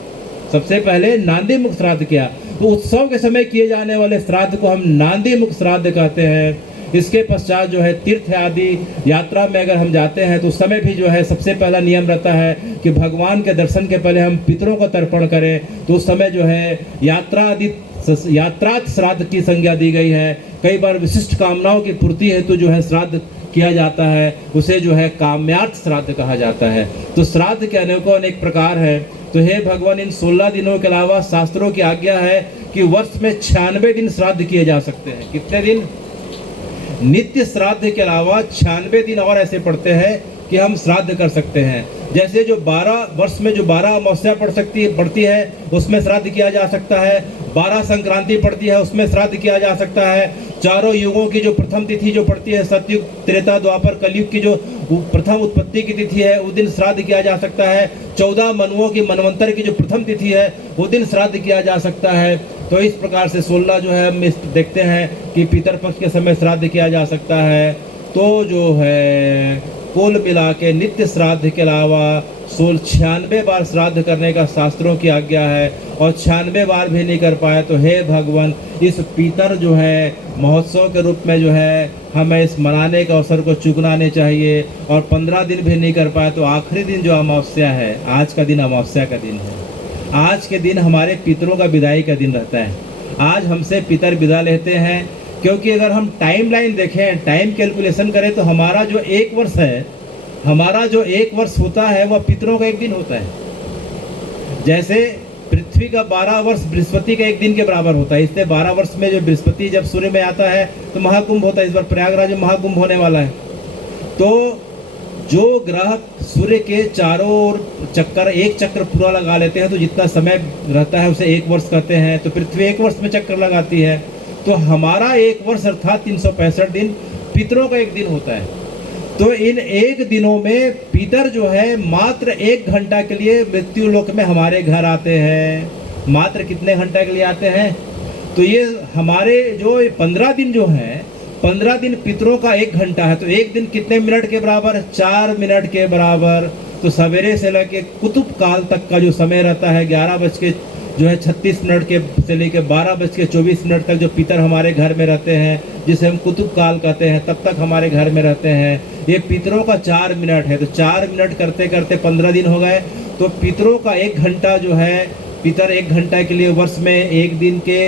सबसे पहले नांदी मुख श्राद्ध किया। तो उत्सव के समय किए जाने वाले श्राद्ध को हम नांदी मुख श्राद्ध कहते हैं। इसके पश्चात जो है तीर्थ आदि यात्रा में अगर हम जाते हैं तो उस समय भी जो है सबसे पहला नियम रहता है कि भगवान के दर्शन के पहले हम पितरों को तर्पण करें। तो उस समय जो है यात्रार्थ श्राद्ध की संज्ञा दी गई है। कई बार विशिष्ट कामनाओं की पूर्ति हेतु जो है श्राद्ध किया जाता है, उसे जो है काम्यार्थ श्राद्ध कहा जाता है। तो श्राद्ध के अनेकों अनेक प्रकार है। तो हे भगवान, इन 16 दिनों के अलावा शास्त्रों की आज्ञा है कि वर्ष में 96 दिन श्राद्ध किए जा सकते हैं। कितने दिन? नित्य श्राद्ध के अलावा 96 दिन और ऐसे पड़ते हैं कि हम श्राद्ध कर सकते हैं। जैसे जो 12 वर्ष में जो 12 अमावस्या पड़ती है उसमें श्राद्ध किया जा सकता है। 12 संक्रांति पड़ती है उसमें श्राद्ध किया जा सकता है। चारों युगों की जो प्रथम तिथि जो पड़ती है, सतयुग, त्रेता, द्वापर, कलयुग की जो प्रथम उत्पत्ति की तिथि है उस दिन श्राद्ध किया जा सकता है। 14 मनुओं की मनवंतर की जो प्रथम तिथि है उस दिन श्राद्ध किया जा सकता है। तो इस प्रकार से 16 जो है हम देखते हैं कि पितर पक्ष के समय श्राद्ध किया जा सकता है। तो जो है कुल मिला के नित्य श्राद्ध के अलावा 96 बार श्राद्ध करने का शास्त्रों की आज्ञा है। और 96 बार भी नहीं कर पाए तो हे भगवान, इस पितर जो है महोत्सव के रूप में जो है हमें इस मनाने के अवसर को चूकना नहीं चाहिए। और 15 दिन भी नहीं कर पाए तो आखिरी दिन जो अमावस्या है, आज का दिन अमावस्या का दिन है। आज के दिन हमारे पितरों का विदाई का दिन रहता है। आज हमसे पितर विदा लेते हैं, क्योंकि अगर हम टाइम लाइन देखें, टाइम कैलकुलेशन करें तो हमारा जो 1 वर्ष है, हमारा जो 1 वर्ष होता है वह पितरों का 1 दिन होता है। जैसे पृथ्वी का 12 वर्ष बृहस्पति का 1 दिन के बराबर होता है। इसलिए 12 वर्ष में जो बृहस्पति जब सूर्य में आता है तो महाकुंभ होता है। इस बार प्रयागराज में महाकुंभ होने वाला है। तो जो ग्रह सूर्य के चारों ओर चक्कर, एक चक्र पूरा लगा लेते हैं तो जितना समय रहता है उसे 1 वर्ष कहते हैं। तो पृथ्वी 1 वर्ष में चक्कर लगाती है। तो हमारा 1 वर्ष अर्थात 365 दिन पितरों का 1 दिन होता है। तो इन 1 दिनों में पितर जो है मात्र 1 घंटा के लिए मृत्यु लोक में हमारे घर आते हैं। मात्र कितने घंटा के लिए आते हैं? तो ये हमारे जो 15 दिन जो है, 15 दिन पितरों का 1 घंटा है। तो 1 दिन कितने मिनट के बराबर? 4 मिनट के बराबर। तो सवेरे से लेके कुतुब काल तक का जो समय रहता है 11:36 के से लेकर 12:24 तक जो पितर हमारे घर में रहते हैं, जिसे हम कुतुब काल कहते हैं, तब तक हमारे घर में रहते हैं। ये पितरों का 4 मिनट है, तो 4 मिनट करते करते 15 दिन हो गए। तो पितरों का 1 घंटा जो है, पितर 1 घंटा के लिए वर्ष में 1 दिन के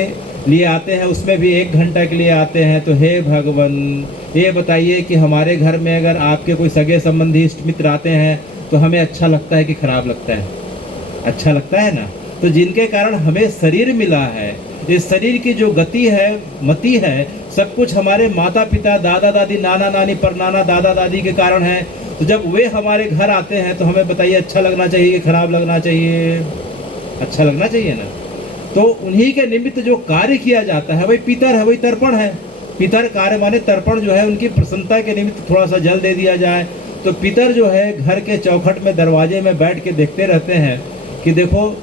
लिए आते हैं, उसमें भी 1 घंटा के लिए आते हैं। तो हे भगवान, ये बताइए कि हमारे घर में अगर आपके कोई सगे संबंधी इष्ट मित्र आते हैं तो हमें अच्छा लगता है कि खराब लगता है? अच्छा लगता है ना। तो जिनके कारण हमें शरीर मिला है, इस शरीर की जो गति है, मति है, सब कुछ हमारे माता पिता, दादा दादी, नाना नानी, परनाना, दादा दादी के कारण है। तो जब वे हमारे घर आते हैं तो हमें बताइए अच्छा लगना चाहिए कि खराब लगना चाहिए? अच्छा लगना चाहिए ना। तो उन्हीं के निमित्त जो कार्य किया जाता है वही पितर है, वही तर्पण है। पितर कार्य माने तर्पण जो है, उनकी प्रसन्नता के निमित्त थोड़ा सा जल दे दिया जाए। तो पितर जो है घर के चौखट में, दरवाजे में बैठ के देखते रहते हैं कि देखो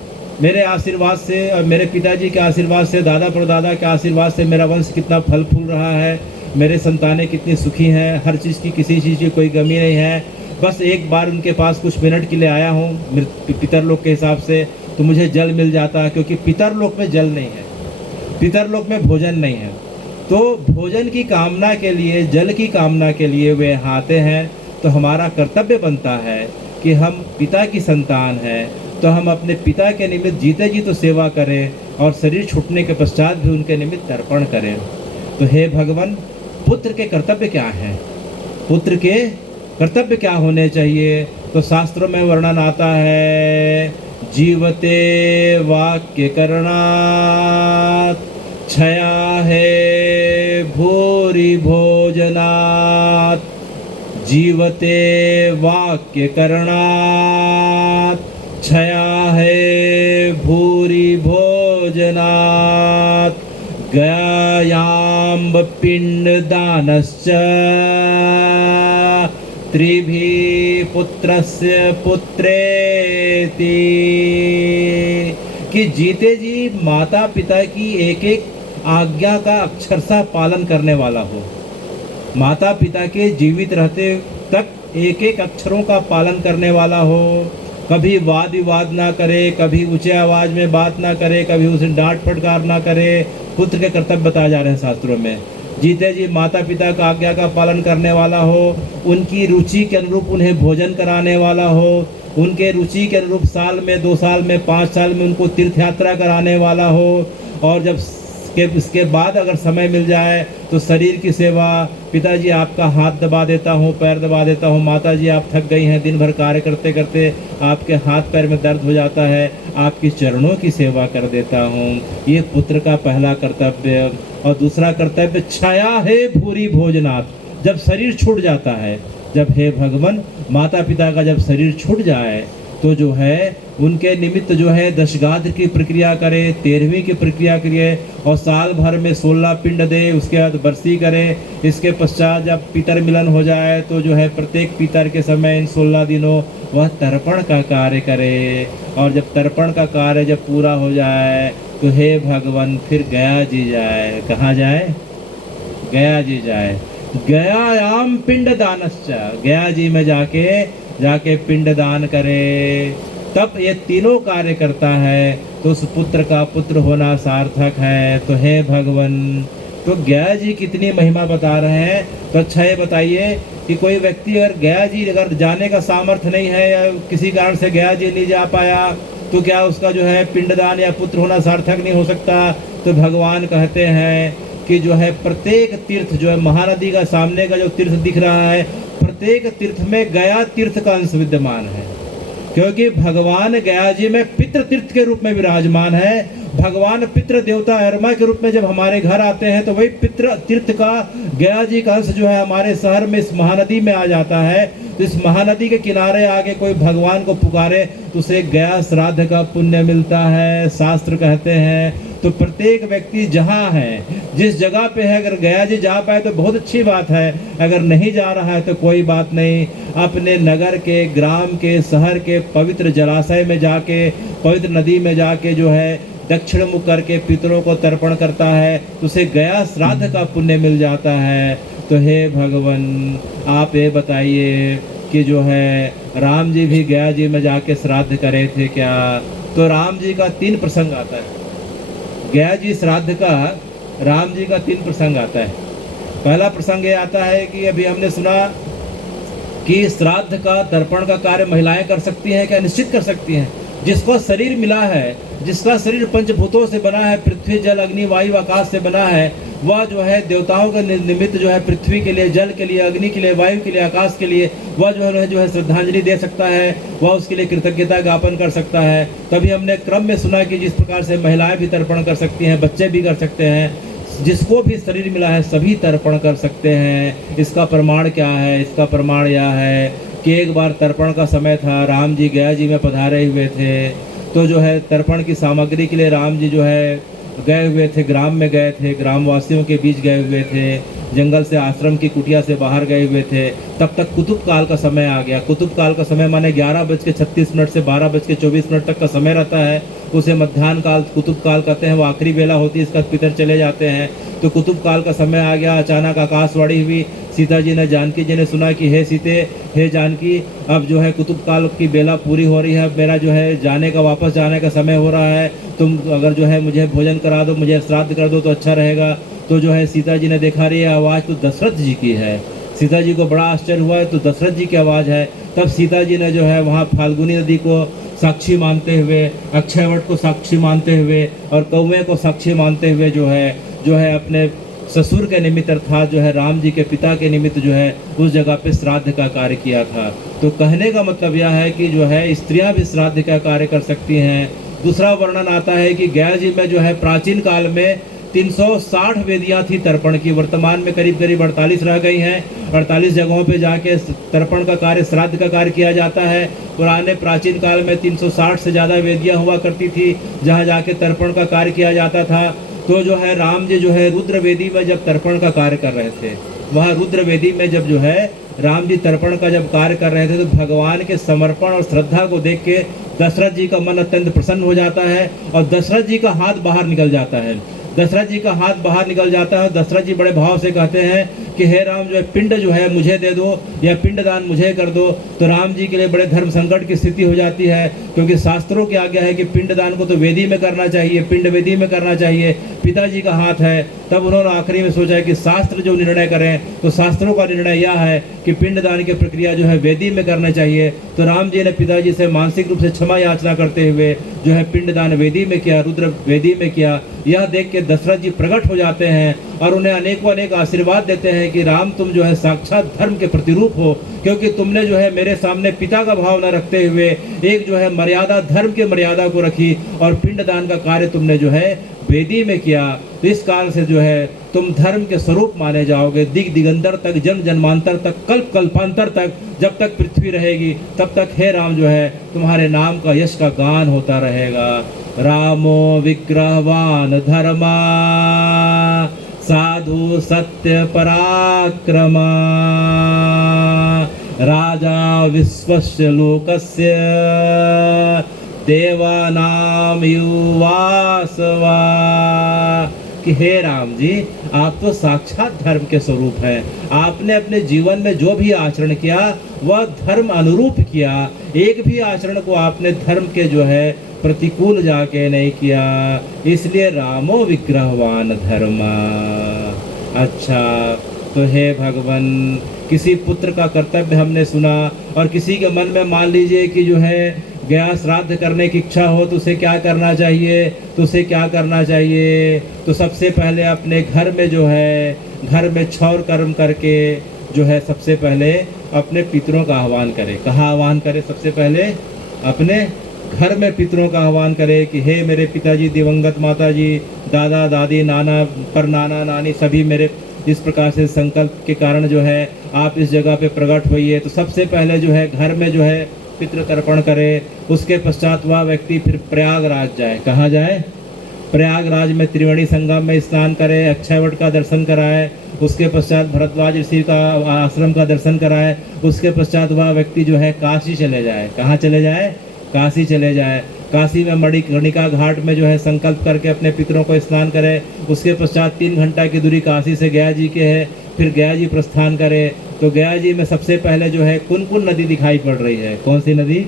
मेरे आशीर्वाद से और मेरे पिताजी के आशीर्वाद से, दादा परदादा के आशीर्वाद से मेरा वंश कितना फल फूल रहा है, मेरे संतानें कितनी सुखी हैं, हर चीज़ की, किसी चीज़ की कोई कमी नहीं है। बस एक बार उनके पास कुछ मिनट के लिए आया हूँ पितर लोग के हिसाब से, तो मुझे जल मिल जाता है, क्योंकि पितर लोक में जल नहीं है, पितर लोक में भोजन नहीं है। तो भोजन की कामना के लिए, जल की कामना के लिए वे आते हैं। तो हमारा कर्तव्य बनता है कि हम पिता की संतान हैं, तो हम अपने पिता के निमित्त जीते जी तो सेवा करें, और शरीर छूटने के पश्चात भी उनके निमित्त तर्पण करें। तो हे भगवान, पुत्र के कर्तव्य क्या हैं? पुत्र के कर्तव्य क्या होने चाहिए? तो शास्त्रों में वर्णन आता है, जीवते वाक्य करणात् क्षया है भूरि भोजनात्, जीवते वाक्य करणात् क्षया है भूरि भोजनात्, गयायाम्ब पिंडदानश्च त्रिभिः पुत्रस्य पुत्रेति। कि जीते जी माता पिता की एक एक आज्ञा का अक्षरशः पालन करने वाला हो, माता पिता के जीवित रहते तक एक एक अक्षरों का पालन करने वाला हो, कभी वाद विवाद ना करे, कभी ऊंचे आवाज में बात ना करे, कभी उसे डांट फटकार ना करे। पुत्र के कर्तव्य बताए जा रहे हैं शास्त्रों में। जीते जी माता पिता का आज्ञा का पालन करने वाला हो, उनकी रुचि के अनुरूप उन्हें भोजन कराने वाला हो, उनके रुचि के अनुरूप साल में, 2 साल में, 5 साल में उनको तीर्थ यात्रा कराने वाला हो, और जब इसके बाद अगर समय मिल जाए तो शरीर की सेवा, पिताजी आपका हाथ दबा देता हूँ, पैर दबा देता हूँ, माताजी आप थक गई हैं, दिन भर कार्य करते करते आपके हाथ पैर में दर्द हो जाता है, आपकी चरणों की सेवा कर देता हूँ। ये पुत्र का पहला कर्तव्य। और दूसरा कर्तव्य, क्षया है भूरि भोजनात्, जब शरीर छूट जाता है, जब हे भगवान माता पिता का जब शरीर छूट जाए तो जो है उनके निमित्त जो है दशगात्र की प्रक्रिया करे, 13वीं की प्रक्रिया करे, और साल भर में 16 पिंड दे, उसके बाद बरसी करे। इसके पश्चात जब पितर मिलन हो जाए तो जो है प्रत्येक पितर के समय इन 16 दिनों वह तर्पण का कार्य करे। और जब तर्पण का कार्य जब पूरा हो जाए तो हे भगवान फिर गया जी जाए। कहाँ जाए? गया जी जाए। गयायाम पिंड दानश्च, गया जी में जाके पिंड दान करे, तब ये तीनों कार्य करता है तो उस पुत्र का पुत्र होना सार्थक है। तो हे भगवान, तो गया जी कितनी महिमा बता रहे हैं। तो अच्छा ये बताइए कि कोई व्यक्ति अगर गया जी अगर जाने का सामर्थ्य नहीं है, या किसी कारण से गया जी नहीं जा पाया, तो क्या उसका जो है पिंडदान या पुत्र होना सार्थक नहीं हो सकता? तो भगवान कहते हैं कि जो है प्रत्येक तीर्थ जो है, महानदी का सामने का जो तीर्थ दिख रहा है, प्रत्येक तीर्थ में गया तीर्थ का अंश विद्यमान है, क्योंकि भगवान गया जी में पितृ तीर्थ के रूप में विराजमान है। भगवान पितृ देवता अरमा के रूप में जब हमारे घर आते हैं तो वही पितृ तीर्थ का गया जी का अंश जो है हमारे शहर में इस महानदी में आ जाता है। तो इस महानदी के किनारे आके कोई भगवान को पुकारे तो उसे गया श्राद्ध का पुण्य मिलता है, शास्त्र कहते हैं। तो प्रत्येक व्यक्ति जहाँ है, जिस जगह पे है, अगर गया जी जा पाए तो बहुत अच्छी बात है, अगर नहीं जा रहा है तो कोई बात नहीं। अपने नगर के, ग्राम के, शहर के पवित्र जलाशय में जाके, पवित्र नदी में जाके जो है दक्षिण मुख करके पितरों को तर्पण करता है तो उसे गया श्राद्ध का पुण्य मिल जाता है। तो हे भगवान, आप ये बताइए कि जो है राम जी भी गया जी में जाके श्राद्ध करे थे क्या। तो राम जी का 3 प्रसंग आता है, गया जी श्राद्ध का राम जी का 3 प्रसंग आता है। पहला प्रसंग ये आता है कि अभी हमने सुना कि श्राद्ध का तर्पण का कार्य महिलाएं कर सकती हैं क्या, निश्चित कर सकती हैं। जिसको शरीर मिला है, जिसका शरीर पंचभूतों से बना है, पृथ्वी जल अग्नि वायु आकाश से बना है, वह जो है देवताओं के निमित्त जो है पृथ्वी के लिए, जल के लिए, अग्नि के लिए, वायु के लिए, आकाश के लिए वह जो है श्रद्धांजलि दे सकता है, वह उसके लिए कृतज्ञता ज्ञापन कर सकता है। तभी हमने क्रम में सुना कि जिस प्रकार से महिलाएं भी तर्पण कर सकती हैं, बच्चे भी कर सकते हैं, जिसको भी शरीर मिला है सभी तर्पण कर सकते हैं। इसका प्रमाण क्या है? इसका प्रमाण यह है कि एक बार तर्पण का समय था, राम जी गया जी में पधारे हुए थे। तो जो है तर्पण की सामग्री के लिए राम जी जो है गए हुए थे, ग्राम में गए थे, ग्रामवासियों के बीच गए हुए थे, जंगल से आश्रम की कुटिया से बाहर गए हुए थे। तब तक कुतुब काल का समय आ गया। कुतुब काल का समय माने 11:36 से 12:24 तक का समय रहता है। उसे मध्याह्न काल कुतुब काल कहते हैं, वो आखिरी बेला होती है, इसका पितर चले जाते हैं। तो कुतुब काल का समय आ गया। अचानक आकाशवाणी हुई, सीता जी ने जानकी जी ने सुना कि हे सीते, हे जानकी, अब जो है कुतुब काल की बेला पूरी हो रही है, अब मेरा जो है जाने का, वापस जाने का समय हो रहा है। तुम अगर जो है मुझे भोजन करा दो, मुझे श्राद्ध कर दो तो अच्छा रहेगा। तो जो है सीता जी ने देखा, रही है आवाज़ तो दशरथ जी की है। सीता जी को बड़ा आश्चर्य हुआ है, तो दशरथ जी की आवाज़ है। तब सीता जी ने जो है वहाँ फाल्गुनी नदी को साक्षी मानते हुए, अक्षयवट को साक्षी मानते हुए और कौवे को साक्षी मानते हुए जो है अपने ससुर के निमित्त अर्थात जो है राम जी के पिता के निमित्त जो है उस जगह पे श्राद्ध का कार्य किया था। तो कहने का मतलब यह है कि जो है स्त्रियां भी श्राद्ध का कार्य कर सकती हैं। दूसरा वर्णन आता है कि गया जी में जो है प्राचीन काल में 360 वेदियां थी तर्पण की। वर्तमान में करीब करीब 48 रह गई हैं। 48 जगहों पे जाके तर्पण का कार्य, श्राद्ध का कार्य किया जाता है। पुराने प्राचीन काल में 360 से ज़्यादा वेदियां हुआ करती थी जहां जाके तर्पण का कार्य किया जाता था। तो जो है राम जी जो है रुद्र वेदी में जब तर्पण का कार्य कर रहे थे, वह रुद्र वेदी में जब जो है राम जी तर्पण का जब कार्य कर रहे थे, तो भगवान के समर्पण और श्रद्धा को देख के दशरथ जी का मन अत्यंत प्रसन्न हो जाता है और दशरथ जी का हाथ बाहर निकल जाता है। दशरथ जी का हाथ बाहर निकल जाता है। दशरथ जी बड़े भाव से कहते हैं कि हे राम, जो है पिंड जो है मुझे दे दो या पिंड दान मुझे कर दो। तो राम जी के लिए बड़े धर्म संकट की स्थिति हो जाती है, क्योंकि शास्त्रों की आज्ञा है कि पिंड दान को तो वेदी में करना चाहिए, पिंड वेदी में करना चाहिए। पिताजी का हाथ है। तब उन्होंने आखिरी में सोचा कि शास्त्र जो निर्णय करें, तो शास्त्रों का निर्णय यह है कि पिंड दान की प्रक्रिया जो है वेदी में करना चाहिए। तो राम जी ने पिताजी से मानसिक रूप से क्षमा याचना करते हुए जो है पिंड दान वेदी में किया, रुद्र वेदी में किया। यह देख के दशरथ जी प्रकट हो जाते हैं और उन्हें अनेकों अनेक आशीर्वाद देते हैं कि राम, तुम जो है साक्षात धर्म के प्रतिरूप हो, क्योंकि तुमने जो है मेरे सामने पिता का भाव न रखते हुए एक जो है मर्यादा, धर्म की मर्यादा को रखी और पिंड दान का कार्य तुमने जो है वेदी में किया। तो इस काल से जो है तुम धर्म के स्वरूप माने जाओगे। दिग दिगंतर तक, जन्म जन्मांतर तक, कल्प कल्पांतर तक, जब तक पृथ्वी रहेगी तब तक हे राम जो है तुम्हारे नाम का यश का गान होता रहेगा। रामो विग्रहवान धर्मा साधु सत्य पराक्रमा राजा विश्वस्य लोकस्य देवानाम युवासवा। कि हे राम जी, आप तो साक्षात धर्म के स्वरूप हैं। आपने अपने जीवन में जो भी आचरण किया वह धर्म अनुरूप किया। एक भी आचरण को आपने धर्म के जो है प्रतिकूल जाके नहीं किया। इसलिए रामो विग्रहवान धर्मा। अच्छा, तो हे भगवान, किसी पुत्र का कर्तव्य हमने सुना और किसी के मन में मान लीजिए कि जो है गया श्राद्ध करने की इच्छा हो तो उसे क्या करना चाहिए, तो उसे क्या करना चाहिए। तो सबसे पहले अपने घर में जो है, घर में क्षौर कर्म करके जो है सबसे पहले अपने पितरों का आह्वान करे। कहाँ आह्वान करे? सबसे पहले अपने घर में पितरों का आह्वान करे कि हे मेरे पिताजी, दिवंगत माता जी, दादा दादी, नाना पर नाना नानी, सभी मेरे इस प्रकार से संकल्प के कारण जो है आप इस जगह पे प्रकट हुई। तो सबसे पहले जो है घर में जो है पितृ तर्पण करे। उसके पश्चात वह व्यक्ति फिर प्रयागराज जाए। कहाँ जाए? प्रयागराज में त्रिवेणी संगम में स्नान करे, अक्षयवट का दर्शन कराए। उसके पश्चात भरद्वाज ऋषि का आश्रम का दर्शन कराए। उसके पश्चात वह व्यक्ति जो है काशी चले जाए। कहाँ चले जाए? काशी चले जाए। काशी में मणिकर्णिका घाट में जो है संकल्प करके अपने पितरों को स्नान करें। उसके पश्चात 3 घंटा की दूरी काशी से गया जी के है, फिर गया जी प्रस्थान करें। तो गया जी में सबसे पहले जो है कुनकुन नदी दिखाई पड़ रही है। कौन सी नदी?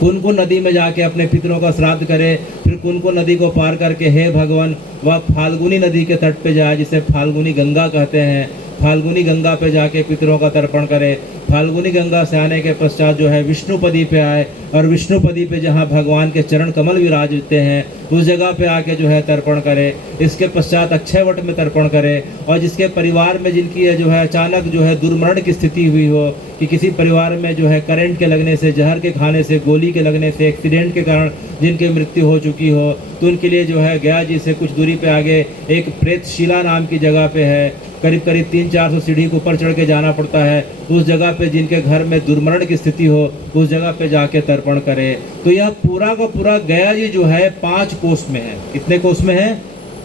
कुनकुन नदी में जाके अपने पितरों का श्राद्ध करे। फिर कुनकुन नदी को पार करके हे भगवान वह फाल्गुनी नदी के तट पे जाए, जिसे फाल्गुनी गंगा कहते हैं। फाल्गुनी गंगा पे जाके पितरों का तर्पण करे। फाल्गुनी गंगा से आने के पश्चात जो है विष्णुपदी पे आए, और विष्णुपदी पे जहाँ भगवान के चरण कमल विराजते हैं उस जगह पे आके जो है तर्पण करे। इसके पश्चात अक्षयवट में तर्पण करे। और जिसके परिवार में जिनकी जो है अचानक जो है दुर्मरण की स्थिति हुई हो, कि किसी परिवार में जो है करंट के लगने से, जहर के खाने से, गोली के लगने से, एक्सीडेंट के कारण जिनकी मृत्यु हो चुकी हो, तो उनके लिए जो है गया जी से कुछ दूरी पे आगे एक प्रेतशिला नाम की जगह पे है, करीब करीब 300-400 सीढ़ी के ऊपर चढ़ के जाना पड़ता है। उस जगह पे जिनके घर में दुर्मरण की स्थिति हो उस जगह पे जाके तर्पण करे। तो यह पूरा का पूरा गया जी जो है 5 कोस में है। कितने कोस में है?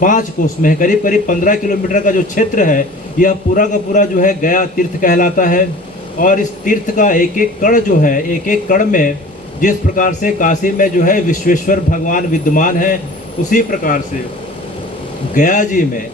5 कोस में है। करीब करीब 15 किलोमीटर का जो क्षेत्र है यह पूरा का पूरा जो है गया तीर्थ कहलाता है। और इस तीर्थ का एक एक कण जो है, एक एक कण में जिस प्रकार से काशी में जो है विश्वेश्वर भगवान विद्यमान है, उसी प्रकार से गया जी में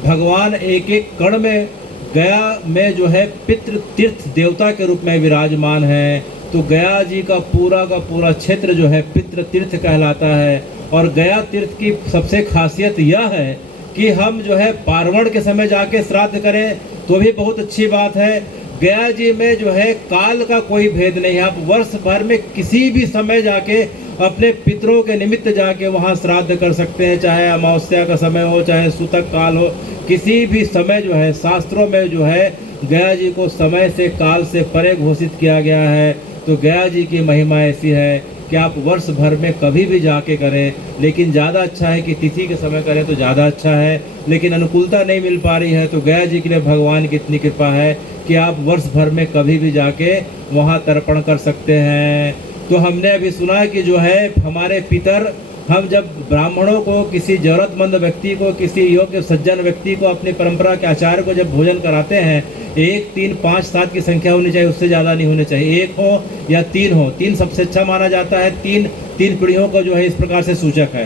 भगवान एक एक कण में गया में जो है पितृ तीर्थ देवता के रूप में विराजमान है। तो गया जी का पूरा क्षेत्र जो है पितृ तीर्थ कहलाता है। और गया तीर्थ की सबसे खासियत यह है कि हम जो है पार्वण के समय जाके श्राद्ध करें तो भी बहुत अच्छी बात है। गया जी में जो है काल का कोई भेद नहीं है। आप वर्ष भर में किसी भी समय जाके अपने पितरों के निमित्त जाके वहाँ श्राद्ध कर सकते हैं, चाहे अमावस्या का समय हो, चाहे सूतक काल हो, किसी भी समय जो है शास्त्रों में जो है गया जी को समय से, काल से परे घोषित किया गया है। तो गया जी की महिमा ऐसी है कि आप वर्ष भर में कभी भी जाके करें, लेकिन ज़्यादा अच्छा है कि तिथि के समय करें तो ज़्यादा अच्छा है। लेकिन अनुकूलता नहीं मिल पा रही है तो गया जी के लिए भगवान की इतनी कृपा है कि आप वर्ष भर में कभी भी जाके वहाँ तर्पण कर सकते हैं। तो हमने अभी सुना कि जो है हमारे पितर, हम जब ब्राह्मणों को, किसी ज़रूरतमंद व्यक्ति को, किसी योग्य सज्जन व्यक्ति को, अपनी परंपरा के आचार्य को जब भोजन कराते हैं, 1, 3, 5, 7 की संख्या होनी चाहिए, उससे ज़्यादा नहीं होनी चाहिए। 1 हो या 3 हो, 3 सबसे अच्छा माना जाता है। 3 पीढ़ियों का जो है इस प्रकार से सूचक है।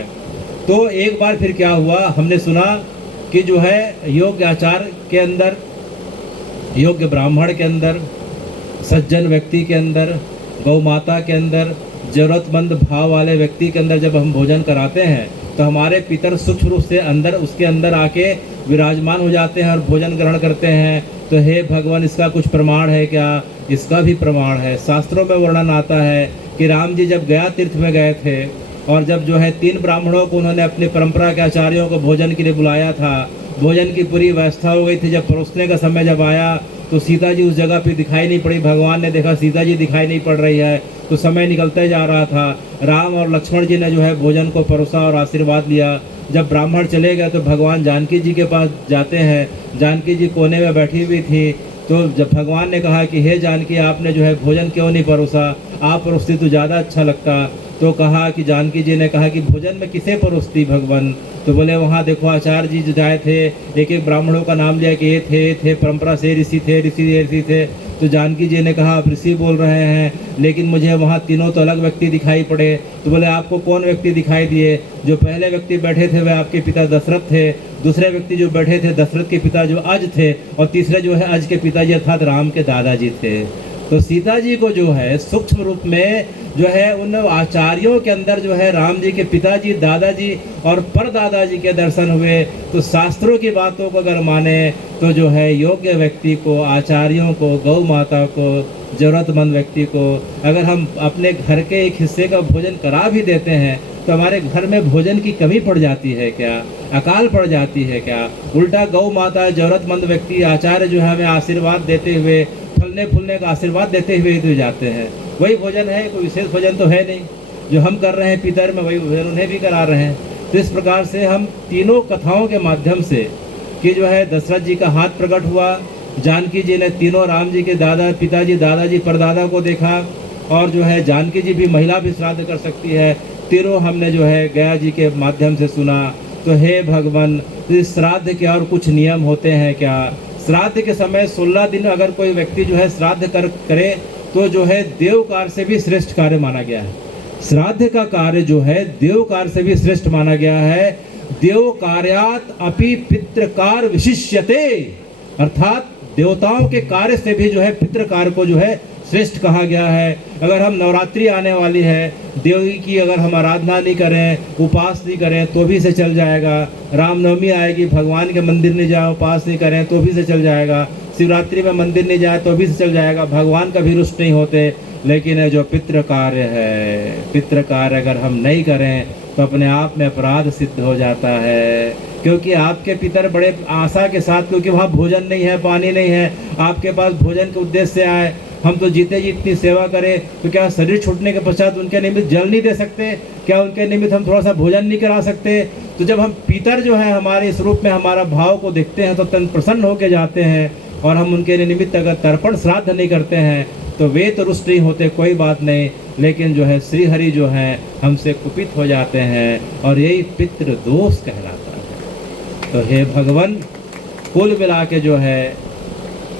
तो एक बार फिर क्या हुआ, हमने सुना कि जो है योग्य आचार के अंदर, योग्य ब्राह्मण के अंदर, सज्जन व्यक्ति के अंदर, गौ माता के अंदर, ज़रूरतमंद भाव वाले व्यक्ति के अंदर जब हम भोजन कराते हैं तो हमारे पितर सूक्ष्म रूप से अंदर, उसके अंदर आके विराजमान हो जाते हैं और भोजन ग्रहण करते हैं। तो हे भगवान, इसका कुछ प्रमाण है क्या? इसका भी प्रमाण है। शास्त्रों में वर्णन आता है कि राम जी जब गया तीर्थ में गए थे और जब जो है 3 ब्राह्मणों को उन्होंने अपनी परंपरा के आचार्यों को भोजन के लिए बुलाया था, भोजन की पूरी व्यवस्था हो गई थी। जब परोसने का समय जब आया तो सीता जी उस जगह पे दिखाई नहीं पड़ी। भगवान ने देखा सीता जी दिखाई नहीं पड़ रही है, तो समय निकलते जा रहा था। राम और लक्ष्मण जी ने जो है भोजन को परोसा और आशीर्वाद लिया। जब ब्राह्मण चले गए तो भगवान जानकी जी के पास जाते हैं। जानकी जी कोने में बैठी हुई थी। तो जब भगवान ने कहा कि हे जानकी, आपने जो है भोजन क्यों नहीं परोसा, आप परोसती तो ज़्यादा अच्छा लगता। तो कहा कि जानकी जी ने कहा कि भोजन में किसे परोसती भगवान? तो बोले वहाँ देखो आचार्य जी जो जाए थे, एक एक ब्राह्मणों का नाम लिया कि ये थे परंपरा से ऋषि थे। तो जानकी जी ने कहा आप ऋषि बोल रहे हैं, लेकिन मुझे वहाँ तीनों तो अलग व्यक्ति दिखाई पड़े। तो बोले आपको कौन व्यक्ति दिखाई दिए? जो पहले व्यक्ति बैठे थे वह आपके पिता दशरथ थे, दूसरे व्यक्ति जो बैठे थे दशरथ के पिता जो अज थे, और तीसरे जो है अज के पिताजी अर्थात राम के दादाजी थे। तो सीता जी को जो है सूक्ष्म रूप में जो है उन आचार्यों के अंदर जो है राम जी के पिताजी, दादाजी और परदादाजी के दर्शन हुए। तो शास्त्रों की बातों को अगर माने तो जो है योग्य व्यक्ति को, आचार्यों को, गौ माता को, ज़रूरतमंद व्यक्ति को अगर हम अपने घर के एक हिस्से का भोजन करा भी देते हैं तो हमारे घर में भोजन की कमी पड़ जाती है क्या? अकाल पड़ जाती है क्या? उल्टा गौ माता, ज़रूरतमंद व्यक्ति, आचार्य जो है हमें आशीर्वाद देते हुए, फलने फूलने का आशीर्वाद देते हुए तो जाते हैं। वही भोजन है, कोई विशेष भोजन तो है नहीं। जो हम कर रहे हैं पितर में वही भोजन उन्हें भी करा रहे हैं। तो इस प्रकार से हम तीनों कथाओं के माध्यम से कि जो है दशरथ जी का हाथ प्रकट हुआ, जानकी जी ने तीनों राम जी के दादा, पिताजी, दादाजी, परदादा को देखा, और जो है जानकी जी भी, महिला भी श्राद्ध कर सकती है। तीनों हमने जो है गया जी के माध्यम से सुना। तो हे भगवान, इस श्राद्ध के और कुछ नियम होते हैं क्या? श्राद्ध के समय 16 दिन अगर कोई व्यक्ति जो है श्राद्ध करे तो जो है देव कार्य से भी श्रेष्ठ कार्य माना गया है। श्राद्ध का कार्य जो है देव कार्य से भी श्रेष्ठ माना गया है। देव कार्यात अपि पितृकार विशिष्यते, अर्थात देवताओं के कार्य से भी जो है पितृ कार्य को जो है श्रेष्ठ कहा गया है। अगर हम नवरात्रि आने वाली है, देवी की अगर हम आराधना नहीं करें, उपास नहीं करें तो भी से चल जाएगा। रामनवमी आएगी, भगवान के मंदिर नहीं जाए, उपास नहीं करें तो भी से चल जाएगा। शिवरात्रि में मंदिर नहीं जाए तो भी से चल जाएगा, भगवान का भी रुष्ट नहीं होते। लेकिन जो पितृ कार्य है, पितृ कार्य अगर हम नहीं करें तो अपने आप में अपराध सिद्ध हो जाता है। क्योंकि आपके पितर बड़े आशा के साथ, क्योंकि वहाँ भोजन नहीं है, पानी नहीं है, आपके पास भोजन के उद्देश्य से आए, हम तो जीते जी इतनी सेवा करें तो क्या शरीर छूटने के पश्चात उनके निमित्त जल नहीं दे सकते? क्या उनके निमित्त हम थोड़ा सा भोजन नहीं करा सकते? तो जब हम पितर जो है हमारे इस रूप में हमारा भाव को देखते हैं तो तन प्रसन्न होकर जाते हैं। और हम उनके निमित्त अगर तर्पण श्राद्ध नहीं करते हैं तो वे तो रुष्ट नहीं होते, कोई बात नहीं, लेकिन जो है श्री हरि जो है हमसे कुपित हो जाते हैं और यही पितृ दोष कहलाता है। तो हे भगवान, कुल मिला के जो है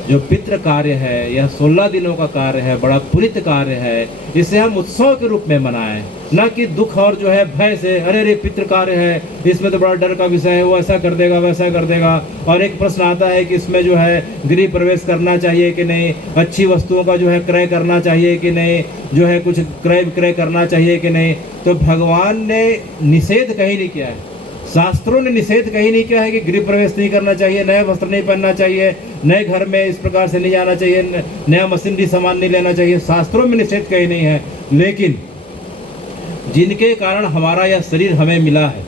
जो पितृ कार्य है यह 16 दिनों का कार्य है, बड़ा पुनित कार्य है। इसे हम उत्सव के रूप में मनाएं, न कि दुख और जो है भय से, अरे रे पितृ कार्य है, इसमें तो बड़ा डर का विषय है, वो ऐसा कर देगा वैसा कर देगा। और एक प्रश्न आता है कि इसमें जो है गृह प्रवेश करना चाहिए कि नहीं, अच्छी वस्तुओं का जो है क्रय करना चाहिए कि नहीं, जो है कुछ क्रय विक्रय करना चाहिए कि नहीं। तो भगवान ने निषेध कहीं नहीं किया है, शास्त्रों ने निषेध कहीं नहीं किया है कि गृह प्रवेश नहीं करना चाहिए, नए वस्त्र नहीं पहनना चाहिए, नए घर में इस प्रकार से नहीं जाना चाहिए, नया मशीनरी सामान नहीं लेना चाहिए। शास्त्रों में निषेध कहीं नहीं है। लेकिन जिनके कारण हमारा यह शरीर हमें मिला है,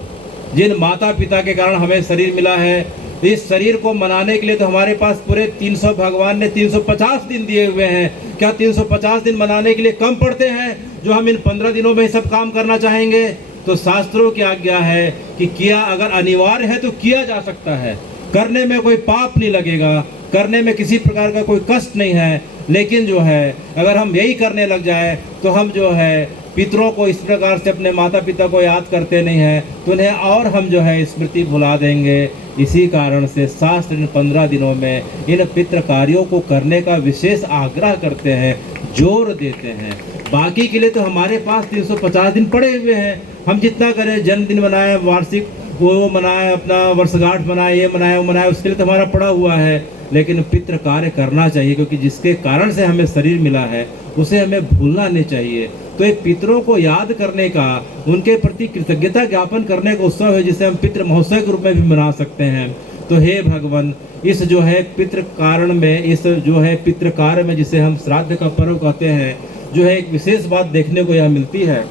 जिन माता पिता के कारण हमें शरीर मिला है, इस शरीर को मनाने के लिए तो हमारे पास पूरे 300 भगवान ने 350 दिन दिए हुए हैं। क्या 350 दिन मनाने के लिए कम पड़ते हैं जो हम इन 15 दिनों में सब काम करना चाहेंगे? तो शास्त्रों की आज्ञा है कि किया अगर अनिवार्य है तो किया जा सकता है, करने में कोई पाप नहीं लगेगा, करने में किसी प्रकार का कोई कष्ट नहीं है। लेकिन जो है अगर हम यही करने लग जाए तो हम जो है पितरों को इस प्रकार से, अपने माता पिता को याद करते नहीं हैं तो उन्हें और हम जो है स्मृति भुला देंगे। इसी कारण से शास्त्र इन 15 दिनों में इन पितृ कार्यों को करने का विशेष आग्रह करते हैं, जोर देते हैं। बाकी के लिए तो हमारे पास 350 दिन पड़े हुए हैं, हम जितना करें, जन्मदिन मनाएं, वार्षिक वो मनाएं, अपना वर्षगांठ मनाएं, ये मनाएं वो मनाएं, उसके लिए तो हमारा पड़ा हुआ है। लेकिन पितृ कार्य करना चाहिए, क्योंकि जिसके कारण से हमें शरीर मिला है उसे हमें भूलना नहीं चाहिए। तो ये पितरों को याद करने का, उनके प्रति कृतज्ञता ज्ञापन करने का उत्सव है, जिसे हम पितृ महोत्सव के रूप में भी मना सकते हैं। तो हे भगवान, इस जो है पितृ कारण में, इस जो है पितृ कार्य में, जिसे हम श्राद्ध का पर्व कहते हैं, जो है एक विशेष बात देखने को यह मिलती है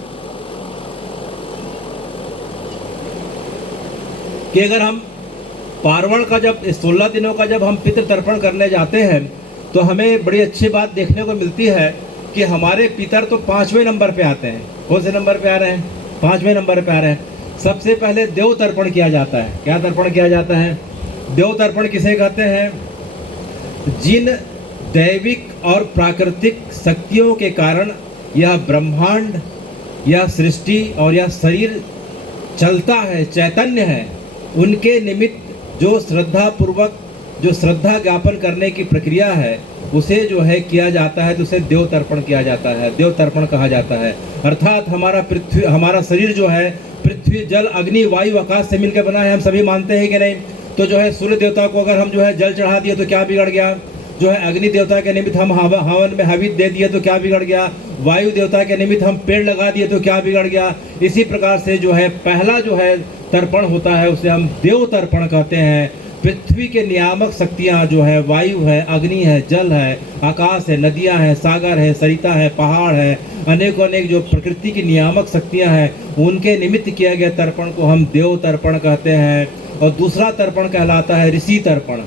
कि अगर हम पार्वण का जब 16 दिनों का जब हम पितृ तर्पण करने जाते हैं तो हमें बड़ी अच्छी बात देखने को मिलती है कि हमारे पितर तो 5वें नंबर पे आते हैं। कौन से नंबर पे आ रहे हैं? 5वें नंबर पे आ रहे हैं। सबसे पहले देव तर्पण किया जाता है। क्या तर्पण किया जाता है? देव तर्पण किसे कहते हैं? जिन दैविक और प्राकृतिक शक्तियों के कारण यह ब्रह्मांड, यह सृष्टि और यह शरीर चलता है, चैतन्य है, उनके निमित्त जो श्रद्धा पूर्वक जो श्रद्धा ज्ञापन करने की प्रक्रिया है उसे जो है किया जाता है, तो उसे देव तर्पण किया जाता है, देव तर्पण कहा जाता है। अर्थात हमारा शरीर जो है पृथ्वी, जल, अग्नि, वायु, आकाश से मिलकर बना है, हम सभी मानते हैं कि नहीं? तो जो है सूर्य देवता को अगर हम जो है जल चढ़ा दिए तो क्या बिगड़ गया? जो है अग्नि देवता के निमित्त हम हवन में हवित दे दिए तो क्या बिगड़ गया? वायु देवता के निमित्त हम पेड़ लगा दिए तो क्या बिगड़ गया? इसी प्रकार से जो है पहला जो है तर्पण होता है उसे हम देव तर्पण कहते हैं। पृथ्वी के नियामक शक्तियाँ जो है, वायु है, अग्नि है, जल है, आकाश है, नदियाँ हैं, सागर है, सरिता है, पहाड़ है, अनेक जो प्रकृति की नियामक शक्तियाँ हैं, उनके निमित्त किया गया तर्पण को हम देव तर्पण कहते हैं। और दूसरा तर्पण कहलाता है ऋषि तर्पण।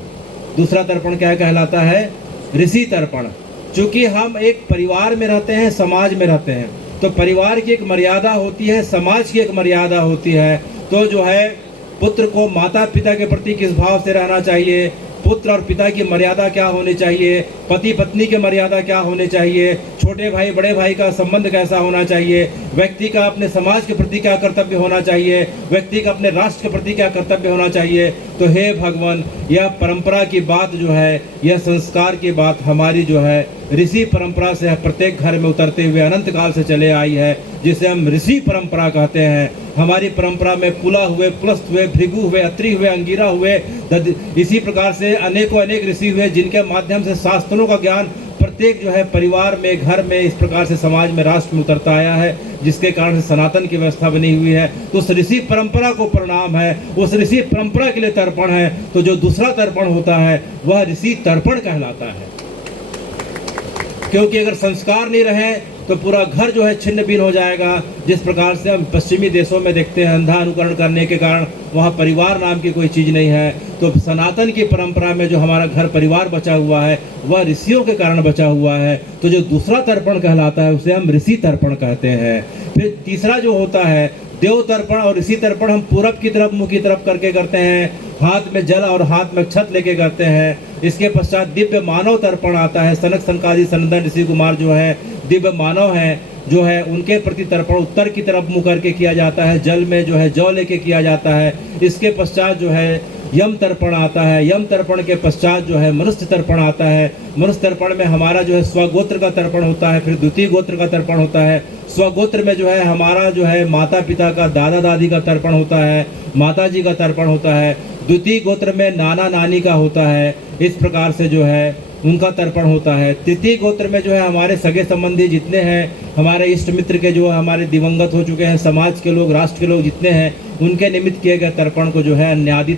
दूसरा तर्पण क्या कहलाता है? ऋषि तर्पण। चूँकि हम एक परिवार में रहते हैं, समाज में रहते हैं, तो परिवार की एक मर्यादा होती है, समाज की एक मर्यादा होती है। तो जो है पुत्र को माता पिता के प्रति किस भाव से रहना चाहिए, पुत्र और पिता की मर्यादा क्या होनी चाहिए, पति पत्नी की मर्यादा क्या होनी चाहिए, छोटे भाई बड़े भाई का संबंध कैसा होना चाहिए, व्यक्ति का अपने समाज के प्रति क्या कर्तव्य होना चाहिए, व्यक्ति का अपने राष्ट्र के प्रति क्या कर्तव्य होना चाहिए। तो हे भगवान, यह परंपरा की बात जो है, यह संस्कार की बात हमारी जो है ऋषि परंपरा से प्रत्येक घर में उतरते हुए अनंत काल से चले आई है, जिसे हम ऋषि परंपरा कहते हैं। हमारी परंपरा में पुला हुए, पुलस्त हुए, भृगु हुए, अत्रि हुए, अंगिरा हुए, इसी प्रकार से अनेकों अनेक ऋषि हुए, जिनके माध्यम से शास्त्रों का ज्ञान प्रत्येक जो है परिवार में, घर में, इस प्रकार से समाज में, राष्ट्र में उतरता आया है, जिसके कारण से सनातन की व्यवस्था बनी हुई है। तो उस ऋषि परंपरा को प्रणाम है, उस ऋषि परंपरा के लिए तर्पण है। तो जो दूसरा तर्पण होता है वह ऋषि तर्पण कहलाता है, क्योंकि अगर संस्कार नहीं रहे तो पूरा घर जो है छिन्न भिन्न हो जाएगा। जिस प्रकार से हम पश्चिमी देशों में देखते हैं, अंधा अनुकरण करने के कारण वहाँ परिवार नाम की कोई चीज़ नहीं है। तो सनातन की परंपरा में जो हमारा घर परिवार बचा हुआ है वह ऋषियों के कारण बचा हुआ है। तो जो दूसरा तर्पण कहलाता है उसे हम ऋषि तर्पण कहते हैं। फिर तीसरा जो होता है देव तर्पण और ऋषि तर्पण, हम पूरब की तरफ, मुँह की तरफ करके करते हैं, हाथ में जल और हाथ में छत लेके करते हैं। इसके पश्चात दिव्य मानव तर्पण आता है। सनक सनकादि सनंदन ऋषि कुमार जो है दिव्य मानव हैं, जो है उनके प्रति तर्पण उत्तर की तरफ मुँह करके किया जाता है, जल में जो है जौ लेके किया जाता है। इसके पश्चात जो है यम तर्पण आता है। यम तर्पण के पश्चात जो है मनुष्य तर्पण आता है। मनुष्य तर्पण में हमारा जो है स्वगोत्र का तर्पण होता है, फिर द्वितीय गोत्र का तर्पण होता है। स्वगोत्र में जो है हमारा जो है माता पिता का, दादा दादी का तर्पण होता है, माता जी का तर्पण होता है। द्वितीय गोत्र में नाना नानी का होता है, इस प्रकार से जो है उनका तर्पण होता है। तृतीय गोत्र में जो है हमारे सगे संबंधी जितने हैं, हमारे इष्ट मित्र के जो हमारे दिवंगत हो चुके हैं, समाज के लोग, राष्ट्र के लोग जितने हैं, उनके निमित्त किए गए तर्पण को जो है अन्यादि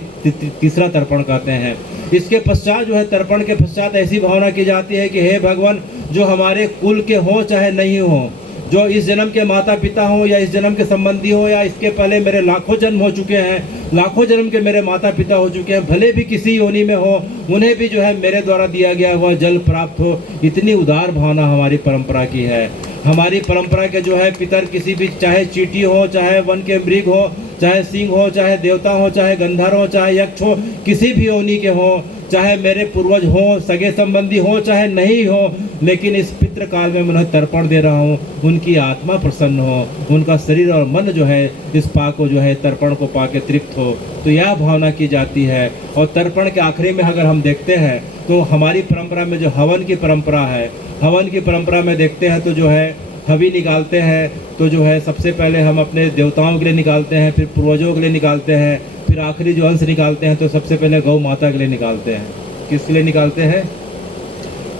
तीसरा तर्पण कहते हैं। इसके पश्चात जो है तर्पण के पश्चात ऐसी भावना की जाती है कि हे भगवान, जो हमारे कुल के हों चाहे नहीं हों, जो इस जन्म के माता पिता हों या इस जन्म के संबंधी हो, या इसके पहले मेरे लाखों जन्म हो चुके हैं, लाखों जन्म के मेरे माता पिता हो चुके हैं, भले भी किसी योनि में हो, उन्हें भी जो है मेरे द्वारा दिया गया हुआ जल प्राप्त हो। इतनी उदार भावना हमारी परंपरा की है। हमारी परंपरा के जो है पितर किसी भी, चाहे चींटी हो, चाहे वन के मृग हो, चाहे सिंह हो, चाहे देवता हो, चाहे गंधर्व हो, चाहे यक्ष हो, किसी भी योनि के हो, चाहे मेरे पूर्वज हो, सगे संबंधी हो, चाहे नहीं हो, लेकिन इस पितृ काल में मैं उन्हें तर्पण दे रहा हूँ। उनकी आत्मा प्रसन्न हो, उनका शरीर और मन जो है इस पाक को जो है तर्पण को पाके तृप्त हो, तो यह भावना की जाती है। और तर्पण के आखिरी में अगर हम देखते हैं तो हमारी परंपरा में जो हवन की परंपरा है, हवन की परंपरा में देखते हैं तो जो है हवि निकालते हैं। तो जो है सबसे पहले हम अपने देवताओं के लिए निकालते हैं, फिर पूर्वजों के लिए निकालते हैं, फिर आखिरी जो अंश निकालते हैं तो सबसे पहले गौ माता के लिए निकालते हैं। किसके लिए निकालते हैं?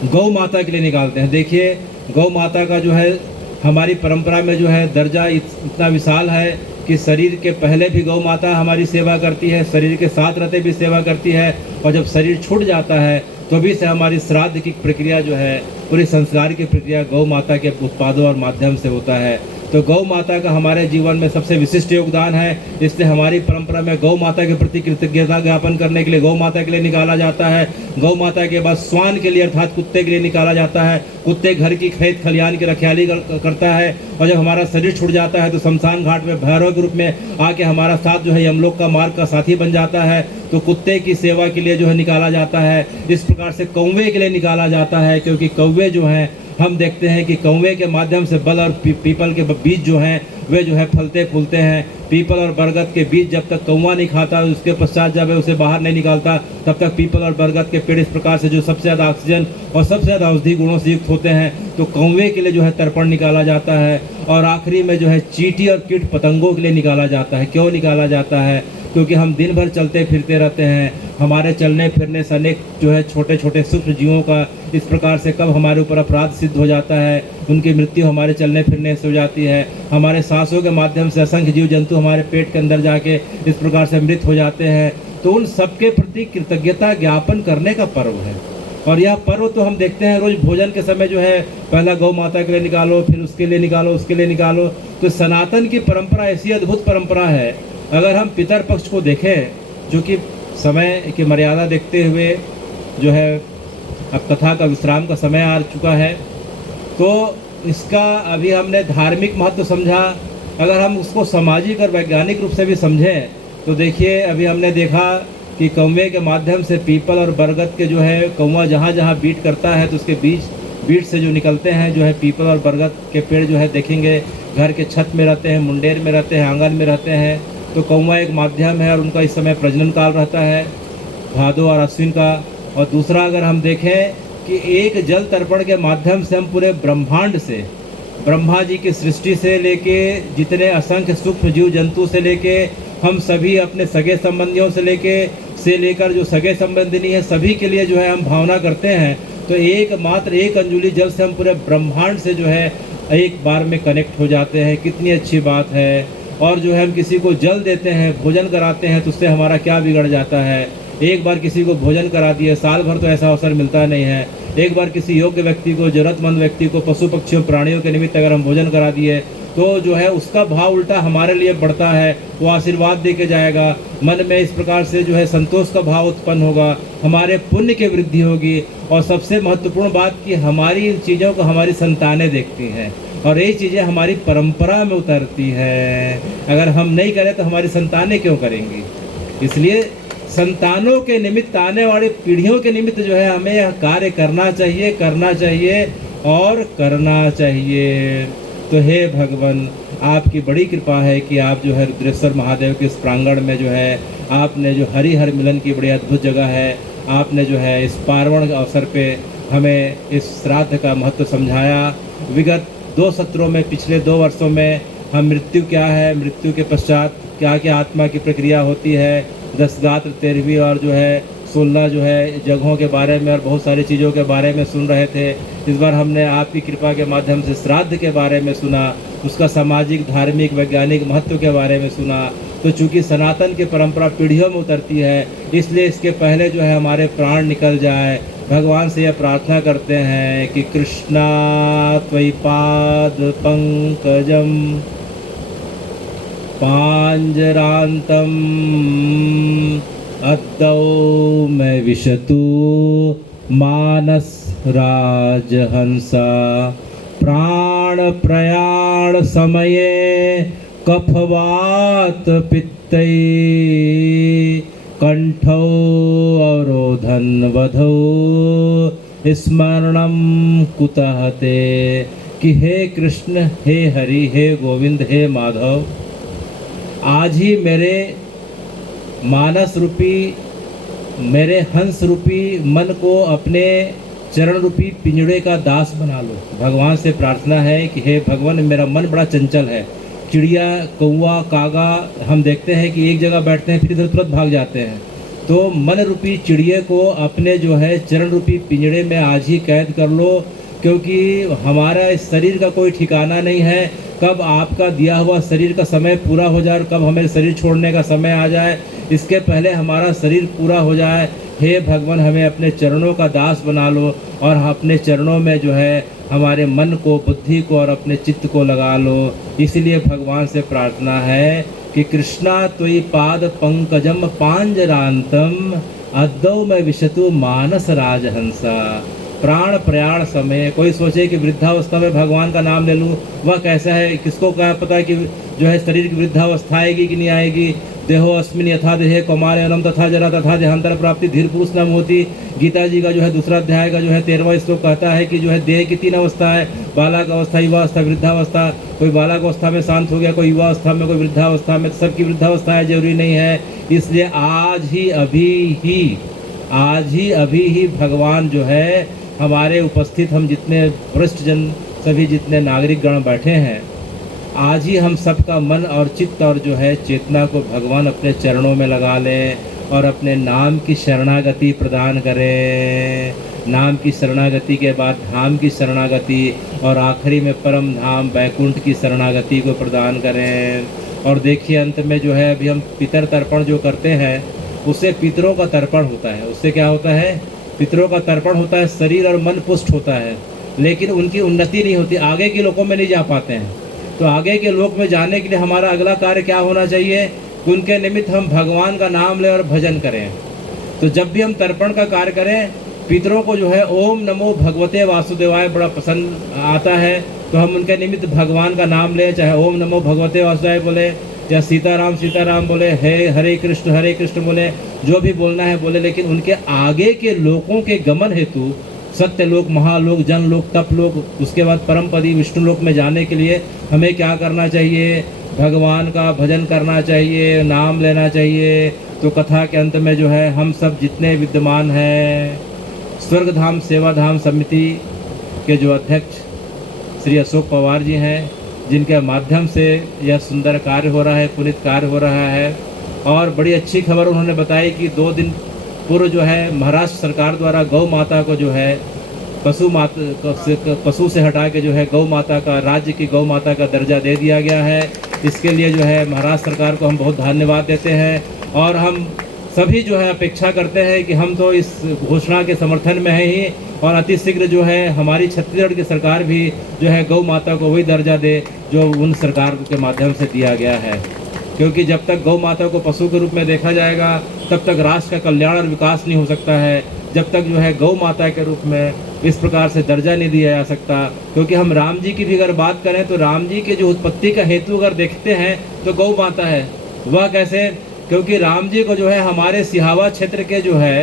गौ माता के लिए निकालते हैं। देखिए, गौ माता का जो है हमारी परंपरा में जो है दर्जा इतना विशाल है कि शरीर के पहले भी गौ माता हमारी सेवा करती है, शरीर के साथ रहते भी सेवा करती है, और जब शरीर छूट जाता है तो भी से हमारी श्राद्ध की प्रक्रिया जो है, पूरी संस्कार की प्रक्रिया गौ माता के उत्पादों और माध्यम से होता है। तो गौ माता का हमारे जीवन में सबसे विशिष्ट योगदान है। इसलिए हमारी परंपरा में गौ माता के प्रति कृतज्ञता ज्ञापन करने के लिए गौ माता के लिए निकाला जाता है। गौ माता के बाद स्वान के लिए अर्थात कुत्ते के लिए निकाला जाता है। कुत्ते घर की खेत खलियान की रखवाली करता है, और जब हमारा शरीर छूट जाता है तो शमशान घाट में भैरव के रूप में आके हमारा साथ जो है यमलोक का मार्ग का साथी बन जाता है। तो कुत्ते की सेवा के लिए जो है निकाला जाता है। इस प्रकार से कौवे के लिए निकाला जाता है, क्योंकि कौवे जो हैं, हम देखते हैं कि कौवे के माध्यम से बल और पीपल के बीज जो हैं वे जो है फलते फूलते हैं। पीपल और बरगद के बीज जब तक कौवा नहीं खाता, उसके पश्चात जब उसे बाहर नहीं निकालता, तब तक पीपल और बरगद के पेड़ इस प्रकार से जो सबसे ज़्यादा ऑक्सीजन और सबसे ज़्यादा औषधि गुणों से युक्त होते हैं, तो कौवे के लिए जो है तर्पण निकाला जाता है। और आखिरी में जो है चींटी और कीट पतंगों के लिए निकाला जाता है। क्यों निकाला जाता है? क्योंकि हम दिन भर चलते फिरते रहते हैं। हमारे चलने फिरने से अनेक जो है छोटे छोटे सूक्ष्म जीवों का इस प्रकार से कब हमारे ऊपर अपराध सिद्ध हो जाता है, उनकी मृत्यु हमारे चलने फिरने से हो जाती है। हमारे सांसों के माध्यम से असंख्य जीव जंतु हमारे पेट के अंदर जाके इस प्रकार से मृत हो जाते हैं। तो उन सबके प्रति कृतज्ञता ज्ञापन करने का पर्व है। और यह पर्व तो हम देखते हैं रोज भोजन के समय जो है पहला गौ माता के लिए निकालो, फिर उसके लिए निकालो, उसके लिए निकालो। तो सनातन की परंपरा ऐसी अद्भुत परंपरा है। अगर हम पितर पक्ष को देखें, जो कि समय की मर्यादा देखते हुए जो है अब कथा का विश्राम का समय आ चुका है, तो इसका अभी हमने धार्मिक महत्व समझा। अगर हम उसको सामाजिक और वैज्ञानिक रूप से भी समझें तो देखिए, अभी हमने देखा कि कौवे के माध्यम से पीपल और बरगद के जो है कौवा जहाँ जहाँ बीट करता है तो उसके बीज बीट से जो निकलते हैं जो है पीपल और बरगद के पेड़ जो है देखेंगे घर के छत में रहते हैं, मुंडेर में रहते हैं, आंगन में रहते हैं। तो कौवा एक माध्यम है और उनका इस समय प्रजनन काल रहता है भादो और अश्विन का। और दूसरा अगर हम देखें कि एक जल तर्पण के माध्यम से हम पूरे ब्रह्मांड से, ब्रह्मा जी की सृष्टि से लेके जितने असंख्य सूक्ष्म जीव जंतु से लेके हम सभी अपने सगे संबंधियों से लेकर जो सगे संबंधी नहीं है सभी के लिए जो है हम भावना करते हैं। तो मात्र एक अंजुलि जल से हम पूरे ब्रह्मांड से जो है एक बार में कनेक्ट हो जाते हैं। कितनी अच्छी बात है। और जो है हम किसी को जल देते हैं, भोजन कराते हैं, तो उससे हमारा क्या बिगड़ जाता है। एक बार किसी को भोजन करा दिए, साल भर तो ऐसा अवसर मिलता नहीं है। एक बार किसी योग्य व्यक्ति को, जरूरतमंद व्यक्ति को, पशु पक्षियों प्राणियों के निमित्त अगर हम भोजन करा दिए तो जो है उसका भाव उल्टा हमारे लिए बढ़ता है। वो आशीर्वाद दे के जाएगा, मन में इस प्रकार से जो है संतोष का भाव उत्पन्न होगा, हमारे पुण्य की वृद्धि होगी। और सबसे महत्वपूर्ण बात कि हमारी इन चीज़ों को हमारी संतानें देखती हैं और ये चीज़ें हमारी परंपरा में उतरती है। अगर हम नहीं करें तो हमारी संतानें क्यों करेंगी। इसलिए संतानों के निमित्त, आने वाली पीढ़ियों के निमित्त जो है हमें यह कार्य करना चाहिए और करना चाहिए। तो हे भगवान, आपकी बड़ी कृपा है कि आप जो है रुद्रेश्वर महादेव के इस प्रांगण में जो है आपने जो हरिहर मिलन की बड़ी अद्भुत जगह है, आपने जो है इस पार्वण के अवसर पे हमें इस श्राद्ध का महत्व समझाया। विगत 2 सत्रों में, पिछले 2 वर्षों में हम मृत्यु क्या है, मृत्यु के पश्चात क्या क्या आत्मा की प्रक्रिया होती है, 10 गात्र 13वीं और जो है 16 जो है जगहों के बारे में और बहुत सारी चीज़ों के बारे में सुन रहे थे। इस बार हमने आपकी कृपा के माध्यम से श्राद्ध के बारे में सुना, उसका सामाजिक, धार्मिक, वैज्ञानिक महत्व के बारे में सुना। तो चूँकि सनातन की परंपरा पीढ़ियों में उतरती है, इसलिए इसके पहले जो है हमारे प्राण निकल जाए, भगवान से यह प्रार्थना करते हैं कि कृष्णा त्वयि पाद पंकजम पांजरांतम अद्दौ में विशतु मानस राजहंसा प्राण प्रयाण समये कफवात पित्तै कंठौ अवरोधन वधौ स्मरणम कुतः ते। कि हे कृष्ण, हे हरि, हे गोविंद, हे माधव, आज ही मेरे मानस रूपी, मेरे हंस रूपी मन को अपने चरण रूपी पिंजड़े का दास बना लो। भगवान से प्रार्थना है कि हे भगवान, मेरा मन बड़ा चंचल है। चिड़िया, कौवा, कागा हम देखते हैं कि एक जगह बैठते हैं फिर इधर तुरंत भाग जाते हैं। तो मन रूपी चिड़िए को अपने जो है चरण रूपी पिंजड़े में आज ही कैद कर लो, क्योंकि हमारा इस शरीर का कोई ठिकाना नहीं है। कब आपका दिया हुआ शरीर का समय पूरा हो जाए और कब हमें शरीर छोड़ने का समय आ जाए, इसके पहले हमारा शरीर पूरा हो जाए। हे भगवान, हमें अपने चरणों का दास बना लो और अपने चरणों में जो है हमारे मन को, बुद्धि को और अपने चित्त को लगा लो। इसलिए भगवान से प्रार्थना है कि कृष्णा त्वयि पाद पंकजम पांजरांतम अद्दौ में विशतु मानस राजहंसा प्राण प्रयाण समय। कोई सोचे कि वृद्धावस्था में भगवान का नाम ले लूँ, वह कैसा है, किसको क्या पता कि जो है शरीर की वृद्धावस्था आएगी कि नहीं आएगी। देहो अस्मिन यथा देहे कौमार्यनम तथा जरा तथा देहांतर प्राप्ति धीर पुरुष नम होती। गीता जी का जो है 2 अध्याय का जो है 13वां श्लोक कहता है कि जो है देह की 3 अवस्था है, बालक अवस्था, युवा अवस्था, वृद्धावस्था। कोई बालक अवस्था में शांत हो गया, कोई युवा अवस्था में, कोई वृद्धावस्था में। सबकी वृद्धावस्था है, जरूरी नहीं है। इसलिए आज ही अभी भगवान जो है हमारे उपस्थित, हम जितने वरिष्ठ जन, सभी जितने नागरिक गण बैठे हैं, आज ही हम सबका मन और चित्त और जो है चेतना को भगवान अपने चरणों में लगा लें और अपने नाम की शरणागति प्रदान करें। नाम की शरणागति के बाद धाम की शरणागति और आखिरी में परम धाम वैकुंठ की शरणागति को प्रदान करें। और देखिए अंत में जो है अभी हम पितर तर्पण जो करते हैं, उससे पितरों का तर्पण होता है। उससे क्या होता है, पितरों का तर्पण होता है, शरीर और मन पुष्ट होता है, लेकिन उनकी उन्नति नहीं होती, आगे के लोकों में नहीं जा पाते हैं। तो आगे के लोक में जाने के लिए हमारा अगला कार्य क्या होना चाहिए, उनके निमित्त हम भगवान का नाम लें और भजन करें। तो जब भी हम तर्पण का कार्य करें, पितरों को जो है ओम नमो भगवते वासुदेवाय बड़ा पसंद आता है, तो हम उनके निमित्त भगवान का नाम लें, चाहे ओम नमो भगवते वासुदेवाय बोले या सीताराम सीताराम बोले, हे हरे कृष्ण बोले, जो भी बोलना है बोले। लेकिन उनके आगे के लोगों के गमन हेतु सत्यलोक, महालोक, जनलोक, तपलोक, उसके बाद परम पदी विष्णु लोक में जाने के लिए हमें क्या करना चाहिए? भगवान का भजन करना चाहिए, नाम लेना चाहिए। तो कथा के अंत में जो है हम सब जितने विद्यमान हैं, स्वर्गधाम सेवाधाम समिति के जो अध्यक्ष श्री अशोक पवार जी हैं, जिनके माध्यम से यह सुंदर कार्य हो रहा है, पुनीत कार्य हो रहा है। और बड़ी अच्छी खबर उन्होंने बताई कि 2 दिन पूर्व जो है महाराष्ट्र सरकार द्वारा गौ माता को जो है पशु से हटा के जो है गौ माता का, राज्य की गौ माता का दर्जा दे दिया गया है। इसके लिए जो है महाराष्ट्र सरकार को हम बहुत धन्यवाद देते हैं। और हम सभी जो है अपेक्षा करते हैं कि हम तो इस घोषणा के समर्थन में हैं ही, और अति शीघ्र जो है हमारी छत्तीसगढ़ की सरकार भी जो है गौ माता को वही दर्जा दे जो उन सरकार के माध्यम से दिया गया है। क्योंकि जब तक गौ माता को पशु के रूप में देखा जाएगा तब तक राष्ट्र का कल्याण और विकास नहीं हो सकता है। जब तक जो है गौ माता के रूप में इस प्रकार से दर्जा नहीं दिया जा सकता। क्योंकि हम राम जी की भी अगर बात करें तो राम जी के जो उत्पत्ति का हेतु अगर देखते हैं तो गौ माता है। वह कैसे? क्योंकि राम जी को जो है हमारे सिहावा क्षेत्र के जो है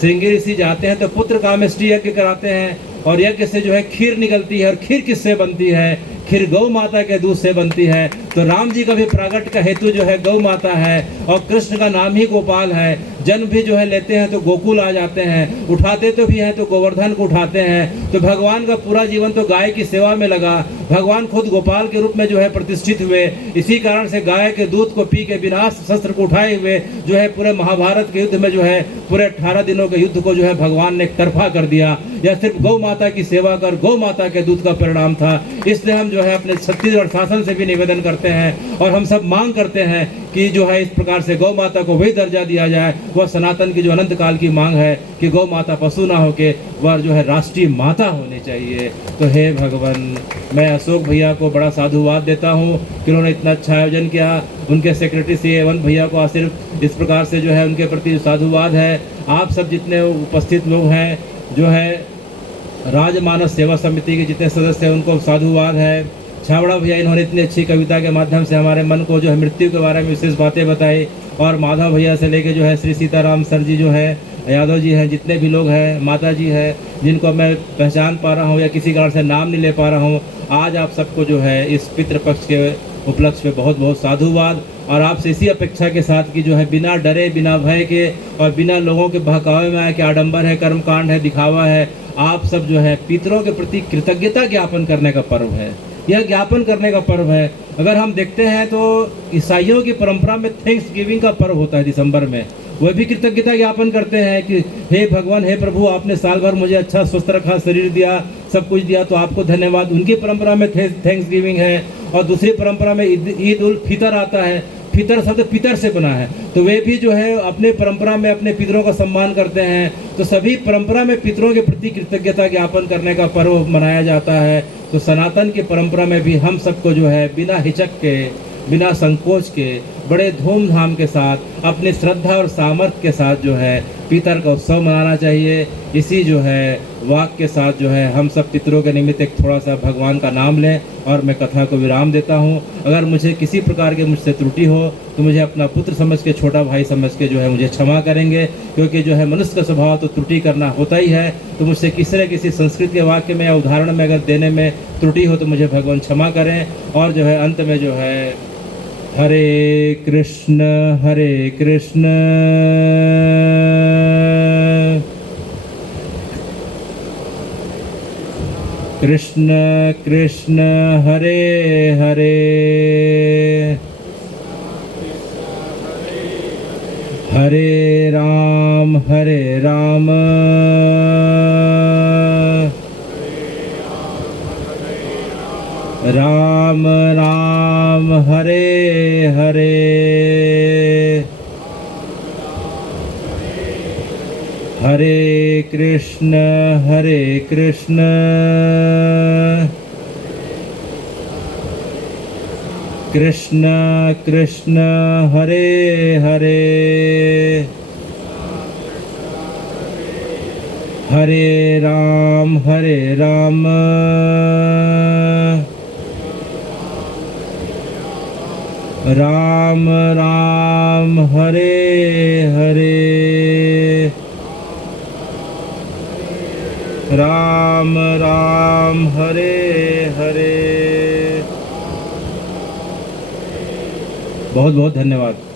श्रृंगी ऋषि जाते हैं तो पुत्र कामेष्टि यज्ञ कराते हैं, और यज्ञ से जो है खीर निकलती है, और खीर किससे बनती है? खीर गौ माता के दूध से बनती है। तो राम जी का भी प्रागट का हेतु जो है गौ माता है, और कृष्ण का नाम ही गोपाल है। जन्म भी जो है लेते हैं तो गोकुल आ जाते हैं, उठाते तो भी हैं तो गोवर्धन को उठाते हैं। तो भगवान का पूरा जीवन तो गाय की सेवा में लगा। भगवान खुद गोपाल के रूप में जो है प्रतिष्ठित हुए। इसी कारण से गाय के दूध को पी के बिना शस्त्र को उठाए हुए जो है पूरे महाभारत के युद्ध में जो है पूरे 18 दिनों के युद्ध को जो है भगवान ने एक तरफा कर दिया। यह सिर्फ गौ माता की सेवा कर गौ माता के दूध का परिणाम था। इसलिए हम जो है अपने छत्तीसगढ़ शासन से भी निवेदन करते हैं और हम सब मांग करते हैं कि जो है इस प्रकार से गौ माता को वही दर्जा दिया जाए। वह सनातन की जो अनंत काल की मांग है कि गौ माता पशु ना होके वह जो है राष्ट्रीय माता होनी चाहिए। तो हे भगवान, मैं अशोक भैया को बड़ा साधुवाद देता हूँ कि उन्होंने इतना अच्छा आयोजन किया। उनके सेक्रेटरी सी एवं भैया को सिर्फ इस प्रकार से जो है उनके प्रति साधुवाद है। आप सब जितने उपस्थित लोग हैं, जो है राजमानस सेवा समिति के जितने सदस्य हैं, उनको साधुवाद है। छाबड़ा भैया, इन्होंने इतनी अच्छी कविता के माध्यम से हमारे मन को जो है मृत्यु के बारे में विशेष बातें बताई। और माधव भैया से लेके जो है श्री सीताराम सर जी जो है, यादव जी हैं, जितने भी लोग हैं, माता जी है, जिनको मैं पहचान पा रहा हूँ या किसी कारण से नाम नहीं ले पा रहा हूँ, आज आप सबको जो है इस पितृपक्ष के उपलक्ष्य में बहुत बहुत साधुवाद। और आपसे इसी अपेक्षा के साथ कि जो है बिना डरे, बिना भय के और बिना लोगों के बहकावे में आए कि आडंबर है, कर्मकांड है, दिखावा है, आप सब जो है पितरों के प्रति कृतज्ञता ज्ञापन करने का पर्व है। यह ज्ञापन करने का पर्व है। अगर हम देखते हैं तो ईसाइयों की परंपरा में थैंक्स गिविंग का पर्व होता है दिसंबर में। वह भी कृतज्ञता ज्ञापन करते हैं कि हे भगवान, हे प्रभु, आपने साल भर मुझे अच्छा स्वस्थ रखा, शरीर दिया, सब कुछ दिया, तो आपको धन्यवाद। उनकी परंपरा में थैंक्स गिविंग है। और दूसरी परंपरा में ईद उल फितर आता है। फितर शब्द पितर से बना है, तो वे भी जो है अपने परंपरा में अपने पितरों का सम्मान करते हैं। तो सभी परंपरा में पितरों के प्रति कृतज्ञता ज्ञापन करने का पर्व मनाया जाता है। तो सनातन की परंपरा में भी हम सबको जो है बिना हिचक के, बिना संकोच के, बड़े धूमधाम के साथ, अपनी श्रद्धा और सामर्थ्य के साथ जो है पितर का उत्सव मनाना चाहिए। इसी जो है वाक्य के साथ जो है हम सब पितरों के निमित्त एक थोड़ा सा भगवान का नाम लें और मैं कथा को विराम देता हूँ। अगर मुझे किसी प्रकार के मुझसे त्रुटि हो तो मुझे अपना पुत्र समझ के, छोटा भाई समझ के जो है मुझे क्षमा करेंगे, क्योंकि जो है मनुष्य का स्वभाव तो त्रुटि करना होता ही है। तो मुझसे किसी न किसी संस्कृत के वाक्य में या उदाहरण में अगर देने में त्रुटि हो तो मुझे भगवान क्षमा करें। और जो है अंत में जो है हरे कृष्ण कृष्ण कृष्ण हरे हरे, हरे राम राम राम हरे हरे, हरे कृष्ण कृष्ण कृष्ण हरे हरे, हरे राम राम राम हरे हरे, राम राम हरे हरे। बहुत बहुत धन्यवाद।